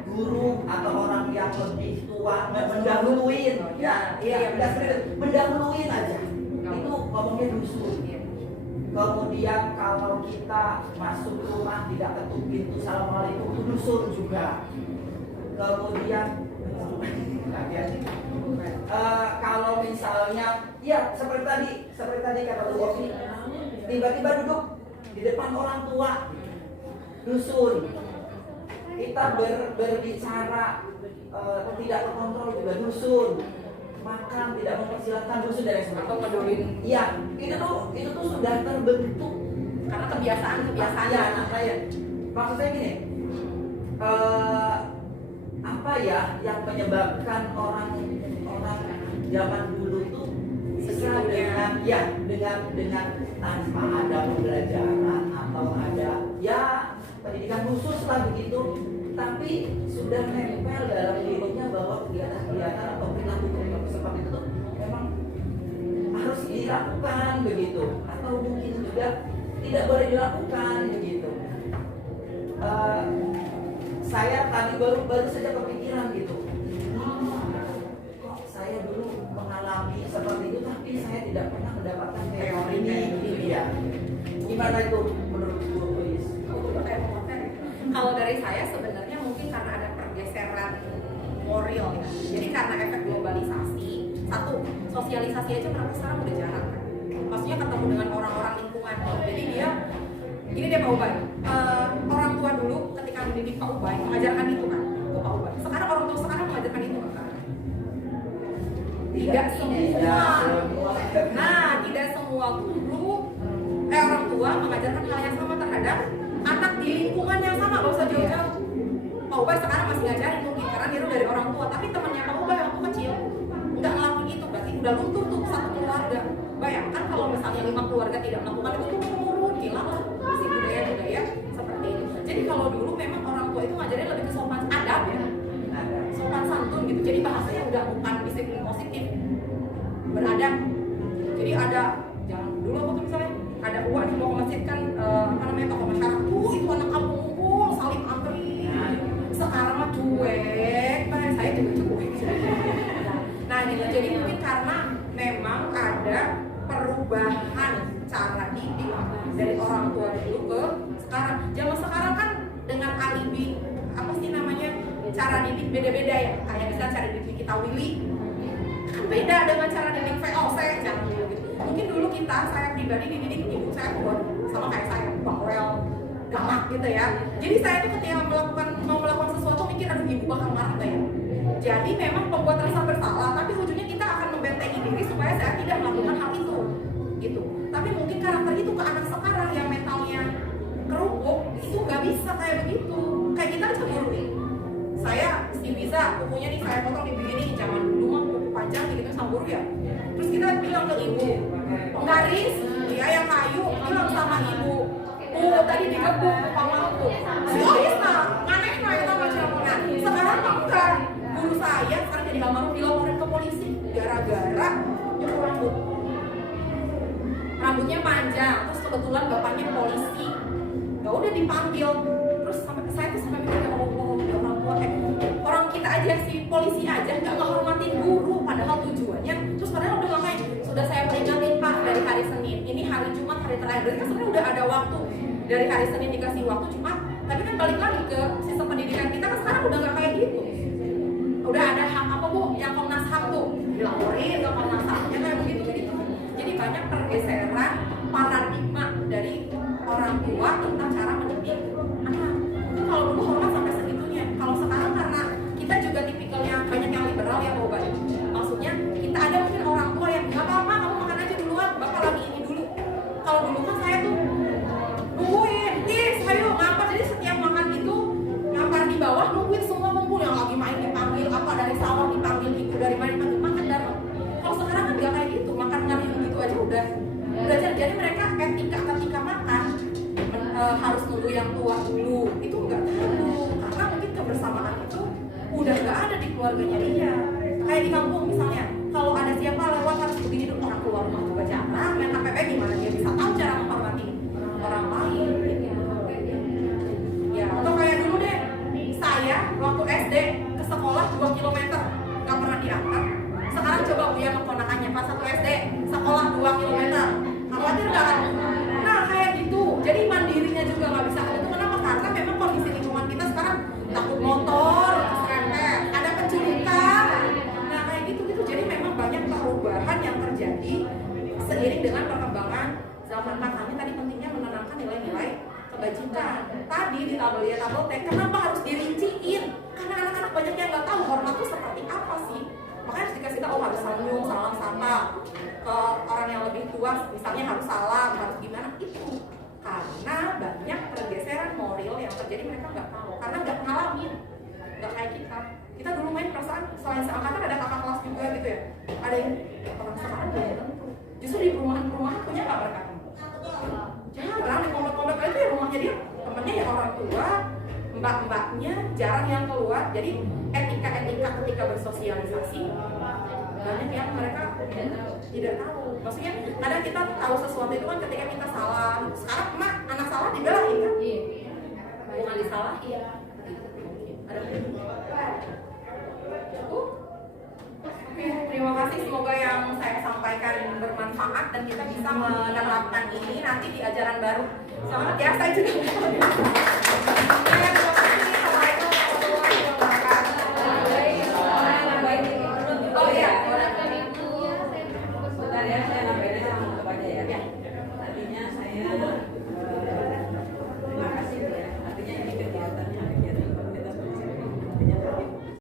guru atau orang yang lebih tua mendahuluin, mendahuluin aja, itu ngomongnya dusun. Kemudian kalau kita masuk rumah tidak ketuk pintu assalamualaikum itu dusun juga. Kemudian kalau misalnya ya seperti tadi kata Bu Ovi, tiba-tiba duduk di depan orang tua dusun. Kita berbicara tidak terkontrol juga dusun. Makan tidak mempersilahkan dusun dan sebagainya. Atau pedulin. Iya, itu tuh sudah terbentuk Karena kebiasaan ya. Maksud saya gini, apa ya yang menyebabkan orang zaman dulu tuh bisa dengan tanpa ada pembelajaran atau ada ya pendidikan khusus lah begitu, tapi sudah menempel dalam dirinya bahwa kegiatan atau perilaku seperti itu tuh memang harus dilakukan begitu, atau mungkin juga tidak boleh dilakukan begitu. Saya tadi baru saja kepikiran gitu, kok saya dulu mengalami seperti itu tapi saya tidak pernah mendapatkan teorinya gitu ya. Gimana itu menurut Bu Luis? Kalau dari saya sebenarnya mungkin karena ada pergeseran moral ya. Jadi karena efek globalisasi, satu sosialisasi aja mereka sekarang udah jarang kan. Maksudnya ketemu dengan orang-orang lingkungan. Jadi dia ini Pak Ubay. Orang tua dulu ketika mendidik Pak Ubay mengajarkan itu kan ke Pak Ubay. Sekarang orang tua sekarang mengajarkan itu kan. Tidak semua. Nah, tidak semua guru orang tua mengajarkan hal yang sama terhadap anak di lingkungan yang sama, gak usah jauh-jauh. Pak Ubay sekarang masih ngajarin mungkin karena niru dari orang tua, tapi temannya Pak Ubay waktu kecil nggak ngelakuin itu, berarti udah luntur tuh satu keluarga. Bayangkan kalau misalnya 5 keluarga tidak melakukan itu tuh menurun, gila lah si budaya-budaya seperti itu. Jadi kalau dulu memang orang tua itu ngajarin lebih ke sopan adab ya, sopan santun gitu. Jadi bahasanya udah bukan disiplin positif, beradab. Jadi ada jangan dulu apa tuh misalnya ada uang nih mau ke masjid kan apa namanya tokoh masyarakat itu anak kampung ngumpul saling antri. Sekarang mah cuek, saya juga cuek. Nah gitu, jadi mungkin karena memang ada perubahan cara didik dari orang tua dulu ke sekarang. Zaman sekarang kan dengan alibi apa sih namanya cara didik beda-beda ya. Kayak misalnya cara didik kita Willy beda dengan cara didik VOC jangan dulu gitu. Mungkin dulu saya pribadi dididik ibu saya buat sama kayak saya bawel galak gitu ya. Jadi saya tuh ketika mau melakukan sesuatu mikir aduh ibu bakal marah gak ya. Jadi memang pembuat rasa bersalah, tapi ujungnya kita akan membentengi diri supaya saya tidak melakukan hal itu gitu. Tapi mungkin karakter itu ke anak sekarang yang mentalnya kerupuk itu nggak bisa kayak begitu. Kayak kita kan cemburu nih. Saya si Wiza kukunya nih saya potong di begini, zaman dulu mah kuku panjang gitu sama guru ya. Terus kita bilang ke ibu, penggaris dia yang kayu bilang sama ibu, tadi digebuk pamaku. Bisa, aneh lah itu macam nah. Sekarang enggak. Guru saya sekarang jadi almarhum dilaporin ke polisi gara-gara nyukur rambut. Rambutnya panjang, terus kebetulan bapaknya polisi. Ya udah dipanggil. Terus saya tuh sampai mikir orang kita aja si polisi aja nggak menghormatin guru padahal tujuannya. Terus padahal udah ngapain? Sudah saya peringatin Pak dari hari Senin. Ini hari Jumat hari terakhir. Berarti kan sebenarnya udah ada waktu. Dari hari Senin dikasih waktu Jumat. Tapi kan balik lagi ke sistem pendidikan kita kan sekarang udah nggak kayak gitu. Udah ada hak apa Bu? Yang Komnas HAM tuh dilaporin ke Komnas HAM. Ya kayak begitu. Jadi banyak pergeseran paradigma dari orang tua tentang cara mendidik anak. Itu kalau dulu hormat sampai segitunya. Kalau sekarang karena kita juga tipikalnya banyak yang liberal ya Mbak. Maksudnya kita ada mungkin orang tua yang nggak apa-apa kamu makan aja duluan, bapak lagi ini dulu. Kalau dulu kan saya tuh nungguin, ayo ngapa. Jadi setiap makan itu ngampar di bawah nungguin semua ngumpul yang lagi main dipanggil, apa dari sawah dipanggil, ibu dari mana dipanggil, makan dari. Kalau sekarang kan nggak kayak gitu, makan ngalir gitu aja udah jadi mereka etika ketika makan harus nunggu yang tua dulu itu nggak tahu karena mungkin kebersamaan itu udah nggak ada di keluarganya dia. Kayak di kampung misalnya kalau ada siapa lewat harus begini dulu, orang keluar rumah juga jarang, main HPP gimana dia bisa tahu cara menghormati orang lain gitu. Ya atau kayak dulu deh saya waktu SD ke sekolah 2 km nggak pernah diantar. Sekarang coba Buya keponakannya pas 1 SD sekolah 2 km, khawatir nggak kan? Nah kayak gitu, jadi mandirinya juga nggak bisa. Itu kenapa? Karena memang kondisi lingkungan kita sekarang takut motor, serempet, ada penculikan. Nah kayak gitu. Jadi memang banyak perubahan yang terjadi seiring dengan perkembangan zaman. Makanya tadi pentingnya menanamkan nilai-nilai kebajikan. Tadi di tabel T, kenapa harus dirinciin? Karena anak-anak banyak yang nggak tahu hormat itu seperti apa sih. Makanya harus dikasih tahu harus senyum, salam sapa ke orang yang lebih tua, misalnya harus salam, harus gimana itu. Karena banyak pergeseran moral yang terjadi mereka nggak tahu, karena nggak ngalamin, nggak kayak kita. Kita dulu main perasaan selain seangkatan ada kakak kelas juga gitu ya. Ada yang orang sekarang belum tentu. Justru di perumahan punya nggak berkata. Jarang di komplek-komplek itu ya rumahnya dia temennya ya orang tua, mbak-mbaknya jarang yang keluar. Jadi etika ketika bersosialisasi banyak yang mereka tidak tahu. Maksudnya kadang kita tahu sesuatu itu kan ketika kita salah. Sekarang emak anak salah dibelain kan? Bukan disalahin. Ada cukup? Oke, terima kasih. Semoga yang saya sampaikan bermanfaat dan kita bisa menerapkan terapkan ini nanti di ajaran baru. Semangat ya, saya juga.